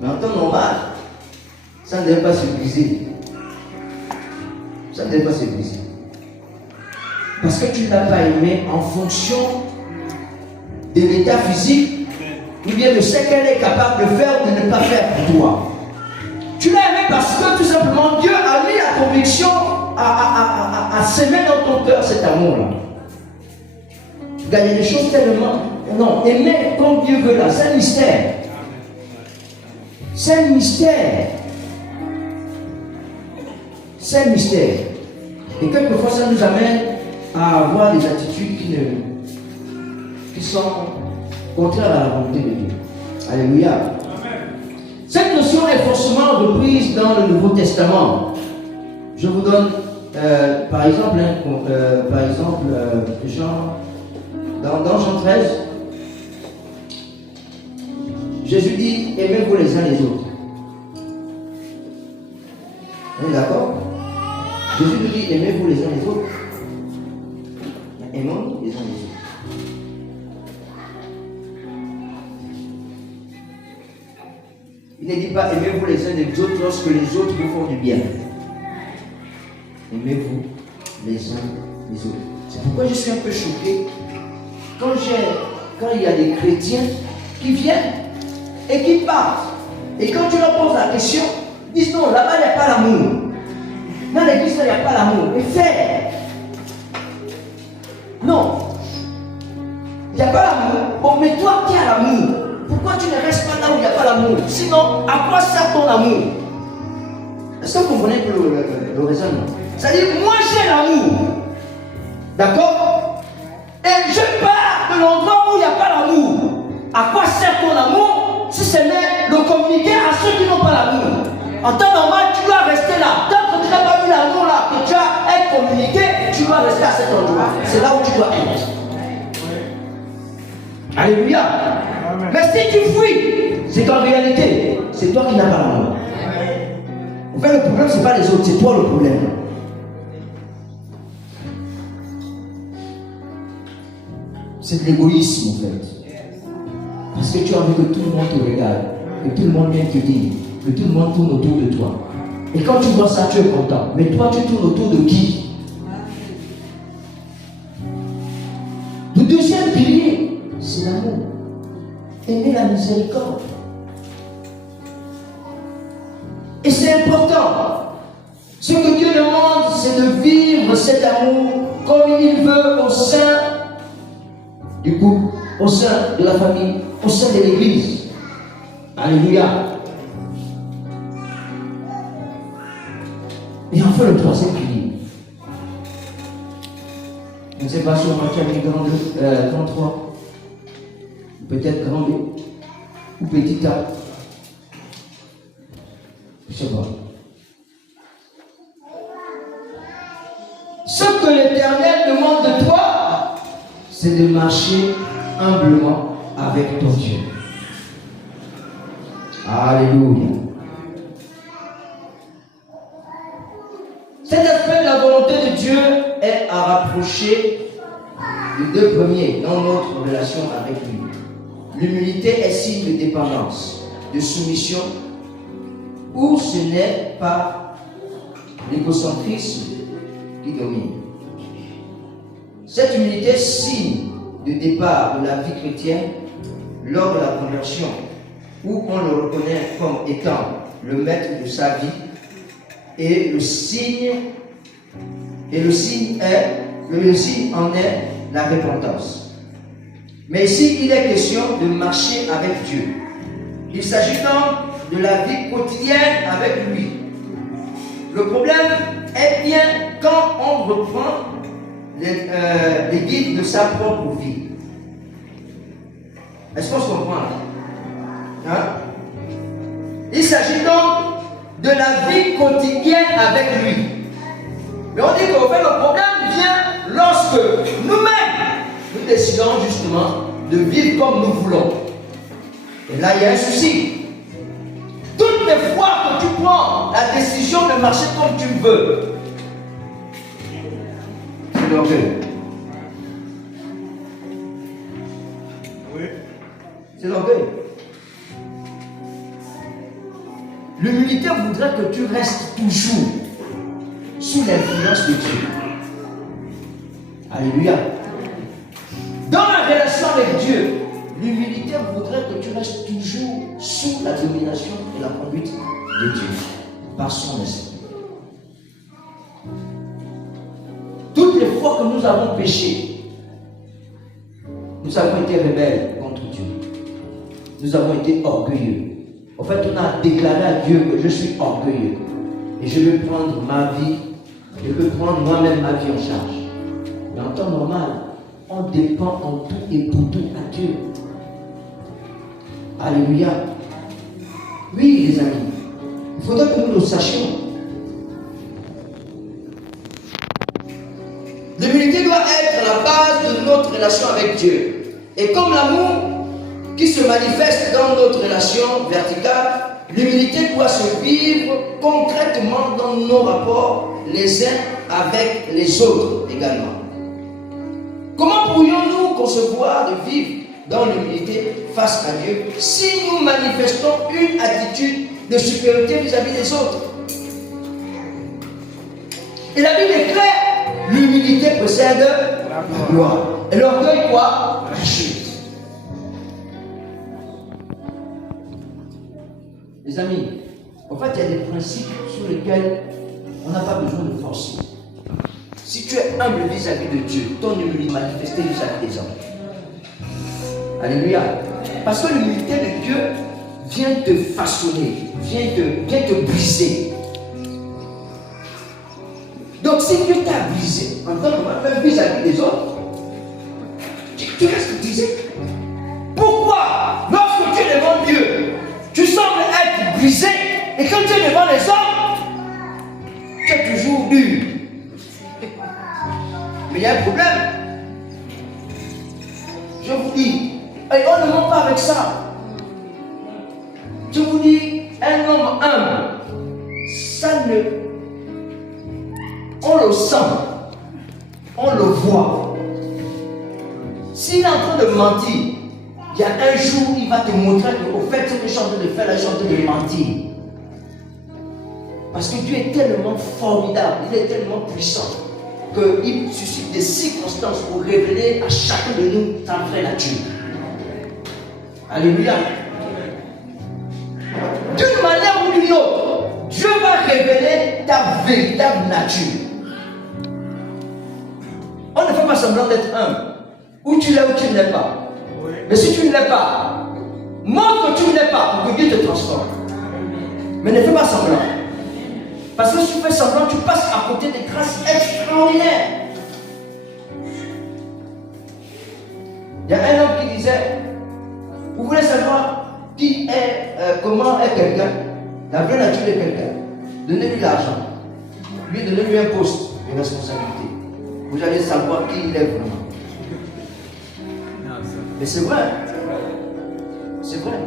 Mais en temps normal, ça ne devait pas s'épuiser. Ça ne devait pas s'épuiser. Parce que tu ne l'as pas aimé en fonction de l'état physique ou bien de ce qu'elle est capable de faire ou de ne pas faire pour toi. Tu l'as aimé parce que tout simplement Dieu a mis la conviction à s'aimer dans ton cœur cet amour-là. Gagner des choses tellement. Non, aimer comme Dieu veut là, c'est un mystère. C'est un mystère. C'est un mystère. Et quelquefois ça nous amène à avoir des attitudes qui sont contraires à la volonté de Dieu. Alléluia. Cette notion est forcément reprise dans le Nouveau Testament. Je vous donne par exemple, dans Jean 13, Jésus dit, aimez-vous les uns les autres. On est d'accord? Jésus nous dit, aimez-vous les uns les autres. Aimons les uns les autres. Il ne dit pas, aimez-vous les uns les autres lorsque les autres vous font du bien. Aimez-vous les uns les autres. C'est pourquoi je suis un peu choqué quand il y a des chrétiens qui viennent et qui partent. Et quand tu leur poses la question, ils disent non, là-bas il n'y a pas l'amour. Dans l'église, il n'y a pas l'amour. Mais faire. Non. Il n'y a pas l'amour. Bon, mais toi qui as l'amour, pourquoi tu ne restes pas là où il n'y a pas l'amour? Sinon, à quoi sert ton amour? Est-ce que vous comprenez le raisonnement? C'est-à-dire, moi j'ai l'amour. D'accord? Et je pars de l'endroit où il n'y a pas l'amour. À quoi sert ton amour si ce n'est le communiquer à ceux qui n'ont pas l'amour? En temps normal, tu dois rester là. Tant que tu n'as pas eu l'amour là, que tu as être communiqué, tu dois rester à cet endroit. C'est là où tu dois être. Alléluia. Mais si tu fuis, c'est qu'en réalité, c'est toi qui n'as pas l'amour. En fait, le problème, ce n'est pas les autres, c'est toi le problème. C'est de l'égoïsme en fait. Parce que tu as envie que tout le monde te regarde, que tout le monde vienne te dire, que tout le monde tourne autour de toi. Et quand tu vois ça, tu es content. Mais toi, tu tournes autour de qui? Le deuxième pilier, c'est l'amour. Aimer la miséricorde. Et c'est important. Ce que Dieu demande, c'est de vivre cet amour comme il veut au sein du couple, au sein de la famille, au sein de l'église. Alléluia. Et enfin le troisième pilier. Je ne sais pas si on va faire grand 33, peut-être grand B, ou petit A. Je ne sais pas. Ce que l'Éternel demande de toi, c'est de marcher humblement avec ton Dieu. Alléluia. Cet aspect de la volonté de Dieu est à rapprocher les deux premiers dans notre relation avec lui. L'humilité est signe de dépendance, de soumission, ou ce n'est pas l'égocentrisme qui domine. Cette humilité est signe de départ de la vie chrétienne lors de la conversion, où on le reconnaît comme étant le maître de sa vie, et le signe en est la repentance. Mais ici, il est question de marcher avec Dieu. Il s'agit donc de la vie quotidienne avec lui. Le problème est bien quand on reprend les guides de sa propre vie. Est-ce qu'on se comprend là? Hein? Il s'agit donc de la vie quotidienne avec lui. Mais on dit qu'au fait, le problème vient lorsque nous-mêmes, nous décidons justement de vivre comme nous voulons. Et là, il y a un souci. Toutes les fois que tu prends la décision de marcher comme tu veux, c'est l'orgueil. Oui. C'est l'orgueil. L'humilité voudrait que tu restes toujours sous l'influence de Dieu. Alléluia. Dans la relation avec Dieu, l'humilité voudrait que tu restes toujours sous la domination et la conduite de Dieu, par son esprit. Toutes les fois que nous avons péché, nous avons été rebelles contre Dieu. Nous avons été orgueilleux. En fait, on a déclaré à Dieu que je suis orgueilleux et je vais prendre ma vie, je vais prendre moi-même ma vie en charge. Mais en temps normal, on dépend en tout et pour tout à Dieu. Alléluia. Oui, les amis, il faudrait que nous le sachions. L'humilité doit être la base de notre relation avec Dieu. Et comme l'amour qui se manifeste dans notre relation verticale, l'humilité doit se vivre concrètement dans nos rapports les uns avec les autres également. Comment pourrions-nous concevoir de vivre dans l'humilité face à Dieu si nous manifestons une attitude de supériorité vis-à-vis des autres? Et la Bible est claire, l'humilité précède la gloire. Et l'orgueil quoi? La chute. Les amis, en fait, il y a des principes sur lesquels on n'a pas besoin de forcer. Si tu es humble vis-à-vis de Dieu, ton humilité est manifestée vis-à-vis des hommes. Alléluia. Parce que l'humilité de Dieu vient te façonner, vient te briser. Donc, si Dieu t'a brisé, en tant que même vis-à-vis des autres, tu restes brisé. Pourquoi? Lorsque tu es devant Dieu, tu sembles être brisé, et quand tu es devant les hommes, tu es toujours dur. Mais il y a un problème. Je vous dis, et on ne ment pas avec ça. Je vous dis, un homme humble, ça ne... On le sent, on le voit. S'il est en train de mentir, il y a un jour, il va te montrer qu'au fait, ce que je suis en train de faire, là, je suis en train de mentir. Parce que Dieu est tellement formidable, il est tellement puissant, qu'il suscite des circonstances pour révéler à chacun de nous sa vraie nature. Alléluia. D'une manière ou d'une autre, Dieu va révéler ta véritable nature. On ne fait pas semblant d'être humble. Ou tu l'es ou tu ne l'es pas. Oui. Mais si tu ne l'es pas, montre que tu ne l'es pas pour que Dieu te transforme. Mais ne fais pas semblant. Parce que si tu fais semblant, tu passes à côté des grâces extraordinaires. Il y a un homme qui disait, vous voulez savoir qui est, comment est quelqu'un, la vraie nature de quelqu'un. Donnez-lui l'argent. Donnez-lui un poste de responsabilité. Vous allez savoir qui il est vraiment. Mais c'est vrai. C'est vrai.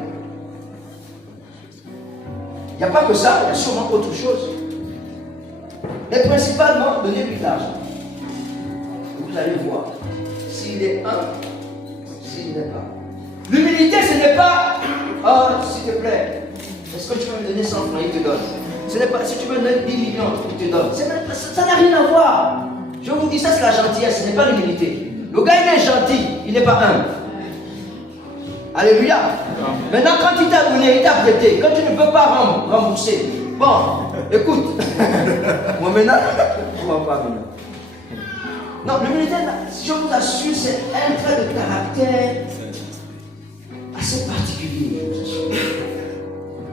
Il n'y a pas que ça, il y a sûrement autre chose. Mais principalement, donnez-lui de l'argent. Vous allez voir s'il est un, s'il n'est pas. L'humilité, ce n'est pas, oh, s'il te plaît, est-ce que tu peux me donner 100 francs, il te donne. Ce n'est pas, si tu veux me donner 10 millions, il te donne. Ça n'a rien à voir. Je vous dis, ça c'est la gentillesse, ce n'est pas l'humilité. Le gars, il est gentil, il n'est pas humble. Alléluia. Maintenant, quand il t'a donné, il t'a prêté, quand tu ne peux pas rembourser, bon, écoute, moi maintenant, on va pas maintenant. Non, l'humilité, je vous assure, c'est un trait de caractère assez particulier.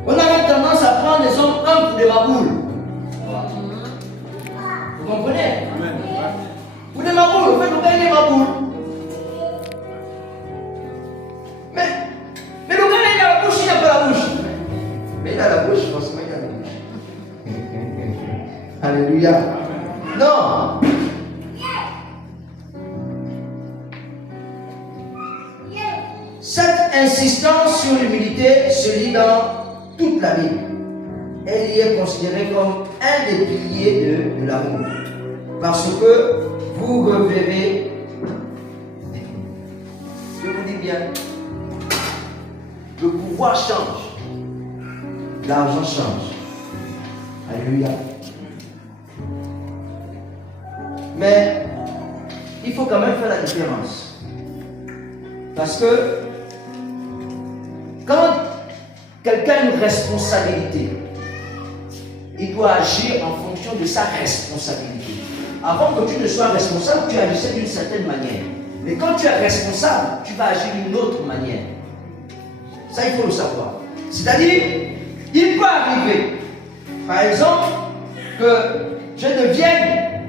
On a même tendance à prendre les hommes humbles pour des maboules. Vous comprenez? Pour des maboules, vous faites vous gagner des maboules. Mais le gars, il a la bouche, il n'a pas la bouche. Mais il a la bouche, forcément, il a la bouche. Alléluia. Non. Cette insistance sur l'humilité se lit dans toute la Bible. Elle y est considérée comme un des piliers de l'amour. Parce que vous reverrez, je vous dis bien, le pouvoir change, l'argent change. Alléluia. Mais il faut quand même faire la différence. Parce que quand quelqu'un a une responsabilité, il doit agir en fonction de sa responsabilité. Avant que tu ne sois responsable, tu agissais d'une certaine manière. Mais quand tu es responsable, tu vas agir d'une autre manière. Ça, il faut le savoir. C'est-à-dire, il peut arriver, par exemple, que je devienne,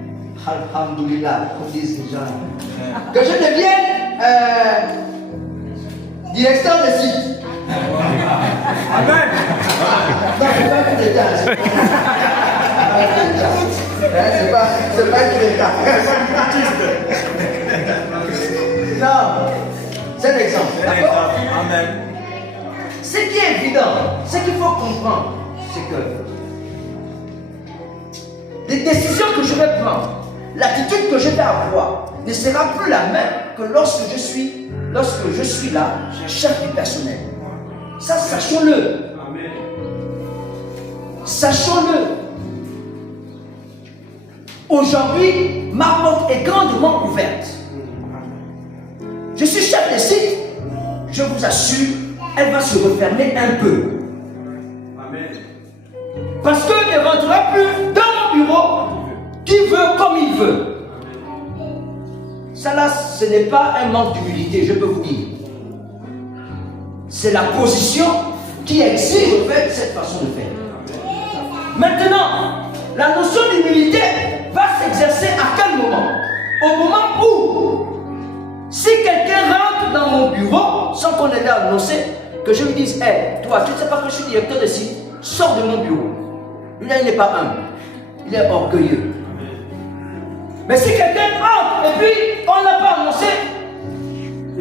alhamdoulilah, comme disent les gens, que je devienne directeur de site. Amen. Non, c'est pas tout l'État. C'est pas tout l'État. Non, c'est l'exemple. D'accord? Amen. Ce qui est évident, ce qu'il faut comprendre, c'est que les décisions que je vais prendre, l'attitude que je vais avoir, ne sera plus la même que lorsque je suis là, chef du personnel. Ça, sachons-le. Sachons-le. Aujourd'hui, ma porte est grandement ouverte. Je suis chef de site. Je vous assure, elle va se refermer un peu. Parce qu'il ne rentrera plus dans mon bureau qui veut comme il veut. Ça là, ce n'est pas un manque d'humilité, je peux vous dire. C'est la position qui exige en fait cette façon de faire. Maintenant, la notion d'humilité va s'exercer à quel moment? Au moment où, si quelqu'un rentre dans mon bureau, sans qu'on ait annoncé, que je lui dise, hey, toi, tu ne sais pas que je suis directeur de site, sors de mon bureau. Lui là, il n'est pas humble, il est orgueilleux. Mais si quelqu'un entre et puis on ne l'a pas annoncé,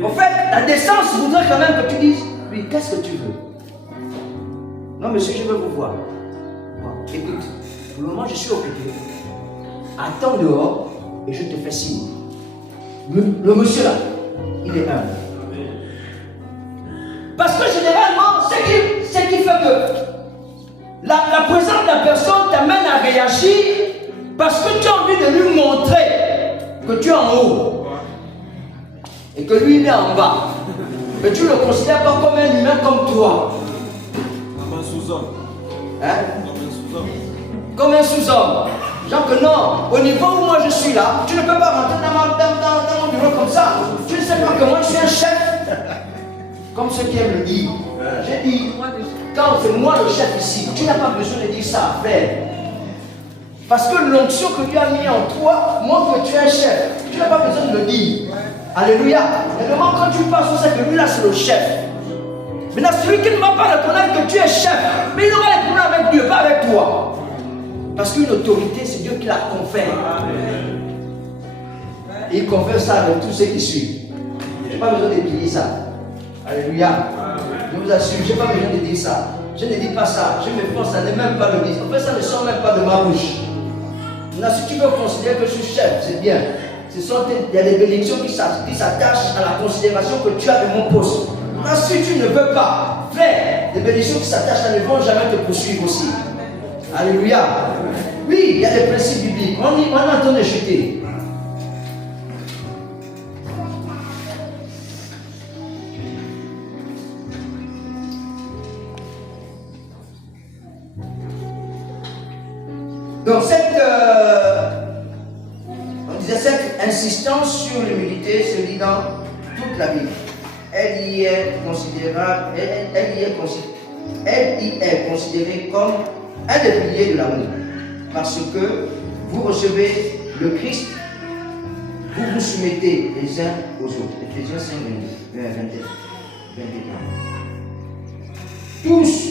en fait, la décence voudrait quand même que tu dises, oui, qu'est-ce que tu veux? Non, monsieur, je veux vous voir. Bon, écoute, pour le moment, je suis occupé. Attends dehors et je te fais signe. Le monsieur là, il est humble. Parce que généralement, ce qui fait que la présence de la personne t'amène à réagir parce que tu as envie de lui montrer que tu es en haut et que lui il est en bas. Mais tu ne le considères pas comme un humain comme toi. Comme un sous-homme. Hein? Comme un sous-homme. Comme un sous-homme. Genre que non, au niveau où moi je suis là, tu ne peux pas rentrer dans mon bureau comme ça. Tu ne sais pas que moi je suis un chef. Comme ceux qui aiment le dire. J'ai dit, quand c'est moi le chef ici, tu n'as pas besoin de dire ça à faire. Parce que l'onction que Dieu a mis en toi montre que tu es un chef. Tu n'as pas besoin de le dire. Alléluia. Et vraiment, quand tu penses au que lui là, c'est le chef. Maintenant, celui qui ne va pas reconnaître que tu es chef, mais il aura les problèmes avec Dieu, pas avec toi. Parce qu'une autorité, c'est Dieu qui la confère. Et il confère ça avec tous ceux qui suivent. Je n'ai pas besoin de plier ça. Alléluia. Je vous assure, je n'ai pas besoin de dire ça. Je ne dis pas ça. Je me force à ne même pas le dire. En fait, ça ne sort même pas de ma bouche. Maintenant, si tu veux considérer que je suis chef, c'est bien. Il y a des bénédictions qui s'attachent à la considération que tu as de mon poste. Maintenant, si tu ne veux pas faire des bénédictions qui s'attachent, elles ne vont jamais te poursuivre aussi. Alléluia. Oui, il y a des principes bibliques. On est en train de chuter. Donc cette insistance sur l'humilité se lit dans toute la Bible. Elle y est considérable, elle y est considérée comme un des piliers de l'amour. Parce que vous recevez le Christ, vous vous soumettez les uns aux autres. Éphésiens 5, 21. Tous,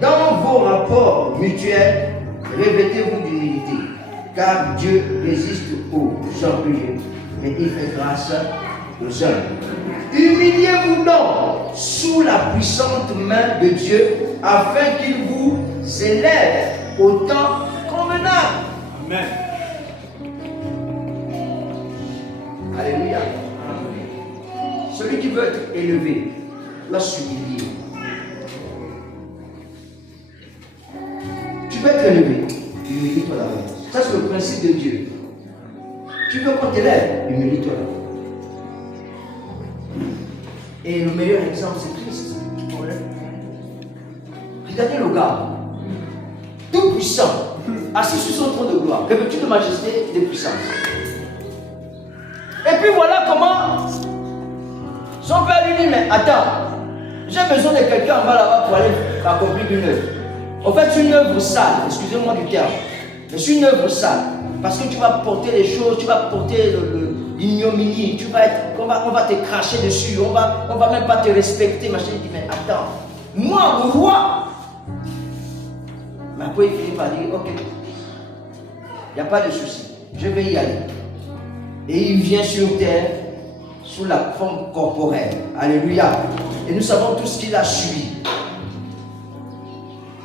dans vos rapports mutuels, revêtez-vous d'humilité, car Dieu résiste aux orgueilleux, mais il fait grâce aux hommes. Humiliez-vous donc sous la puissante main de Dieu, afin qu'il vous élève au temps convenable. Amen. Alléluia. Celui qui veut être élevé doit s'humilier. Tu veux être élevé, humilie-toi d'abord. Ça, c'est le principe de Dieu. Tu veux qu'on t'élève, humilie-toi d'abord. Et le meilleur exemple, c'est Christ. Regardez le gars, tout puissant, assis sur son trône de gloire, revêtu de majesté et de puissance. Et puis voilà comment son père lui dit, mais attends, j'ai besoin de quelqu'un en bas là-bas pour aller accomplir une œuvre. En fait, c'est une œuvre sale, excusez-moi du terme, mais c'est une œuvre sale. Parce que tu vas porter les choses, tu vas porter l'ignominie, tu vas être, on va te cracher dessus, on va même pas te respecter, machin. Il dit, mais attends, moi, le roi. Mais après, il finit par dire, ok, il n'y a pas de souci, je vais y aller. Et il vient sur terre sous la forme corporelle. Alléluia. Et nous savons tout ce qu'il a subi.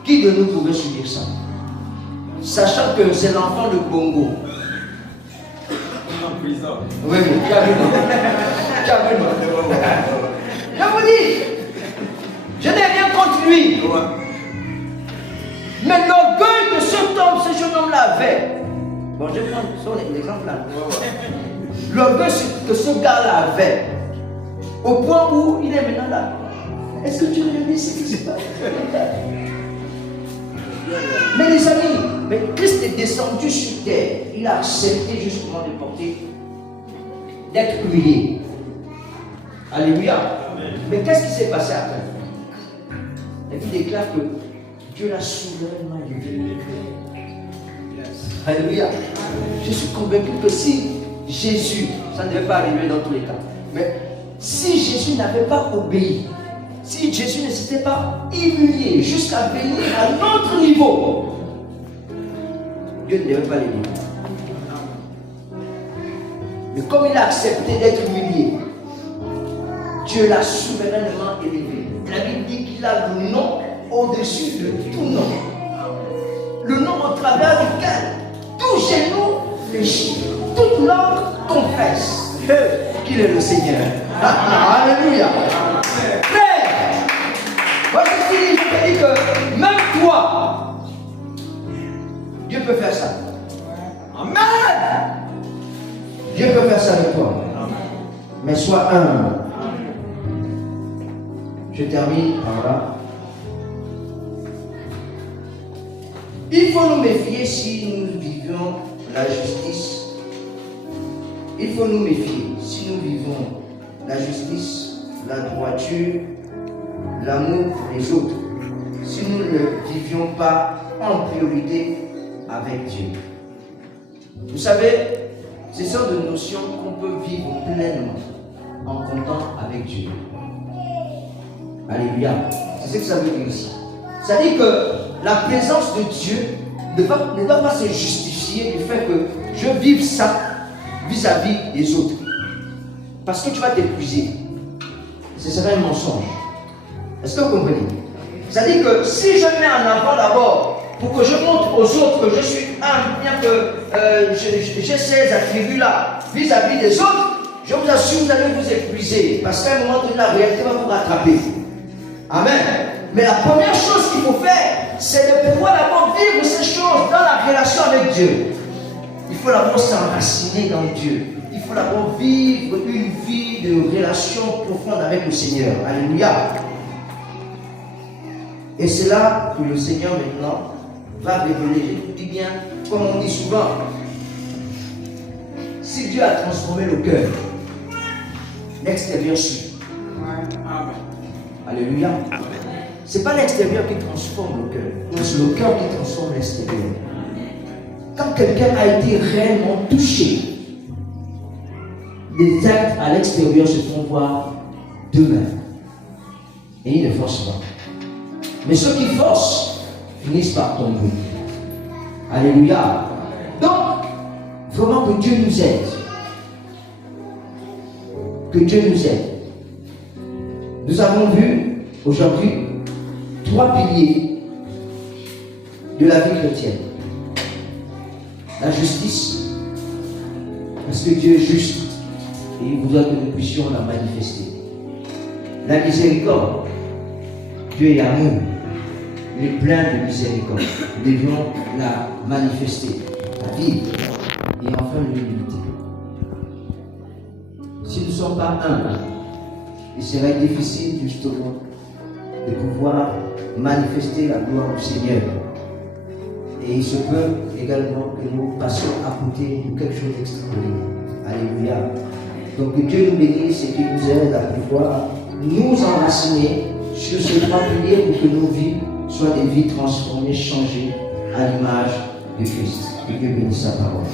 Qui de nous pouvait subir ça? Sachant que c'est l'enfant de Bongo. En prison. Oui, calme-moi. Calme-moi. Je vous dis, je n'ai rien contre lui. Mais l'orgueil que ce jeune homme-là avait. Bon, je prends son exemple là. L'orgueil que ce gars-là avait. Au point où il est maintenant là. Est-ce que tu réalises ce qui se passe? Mais les amis, mais Christ est descendu sur terre. Il a accepté justement de porter, d'être humilié. Alléluia. Mais qu'est-ce qui s'est passé après? Et il déclare que Dieu l'a souverainement élevé. Alléluia. Je suis convaincu que si Jésus, ça ne devait pas arriver dans tous les cas, mais si Jésus n'avait pas obéi, si Jésus ne s'était pas humilié jusqu'à venir à notre niveau, Dieu ne devait pas l'élever. Mais comme il a accepté d'être humilié, Dieu l'a souverainement élevé. La Bible dit qu'il a le nom au-dessus de tout nom. Le nom au travers duquel tout genou fléchit, toute langue confesse qu'il est le Seigneur. Alléluia. Moi, je te dis que même toi, Dieu peut faire ça. Amen. Dieu peut faire ça avec toi. Mais sois humble. Je termine par là. Il faut nous méfier si nous vivons la justice. Il faut nous méfier si nous vivons la justice, la droiture, l'amour des autres, si nous ne vivions pas en priorité avec Dieu. Vous savez, ce sont des notions qu'on peut vivre pleinement en comptant avec Dieu. Alléluia. C'est ce que ça veut dire ici. Ça dit que la présence de Dieu ne va pas se justifier du fait que je vive ça vis-à-vis des autres. Parce que tu vas t'épuiser. Ce serait un mensonge. Est-ce que vous comprenez? C'est-à-dire que si je mets en avant d'abord pour que je montre aux autres que je suis humble, bien que j'ai ces attributs-là vis-à-vis des autres, je vous assure que vous allez vous épuiser. Parce qu'à un moment donné, la réalité va vous rattraper. Amen. Mais la première chose qu'il faut faire, c'est de pouvoir d'abord vivre ces choses dans la relation avec Dieu. Il faut d'abord s'enraciner dans Dieu. Il faut d'abord vivre une vie de relation profonde avec le Seigneur. Alléluia. Et c'est là que le Seigneur maintenant va révéler. Je vous dis bien, comme on dit souvent, si Dieu a transformé le cœur, l'extérieur suit. Amen. Alléluia. Ce n'est pas l'extérieur qui transforme le cœur, c'est le cœur qui transforme l'extérieur. Quand quelqu'un a été réellement touché, les actes à l'extérieur se font voir d'eux-mêmes. Et ils ne forcent pas. Mais ceux qui forcent finissent par tomber. Alléluia. Donc, vraiment que Dieu nous aide. Que Dieu nous aide. Nous avons vu aujourd'hui 3 piliers de la vie chrétienne. La justice, parce que Dieu est juste et il voudra que nous puissions la manifester. La miséricorde, Dieu est amour, il est plein de miséricorde. Nous devions la manifester, la vivre. Et enfin l'humilité. Si nous ne sommes pas humbles, il serait difficile justement de pouvoir manifester la gloire du Seigneur. Et il se peut également que nous passions à côté de quelque chose d'extraordinaire. Alléluia. Donc que Dieu nous bénisse et qu'il nous aide à pouvoir nous enraciner sur ces 3 piliers pour que nos vies soient des vies transformées, changées à l'image de Christ. Que Dieu bénisse sa parole.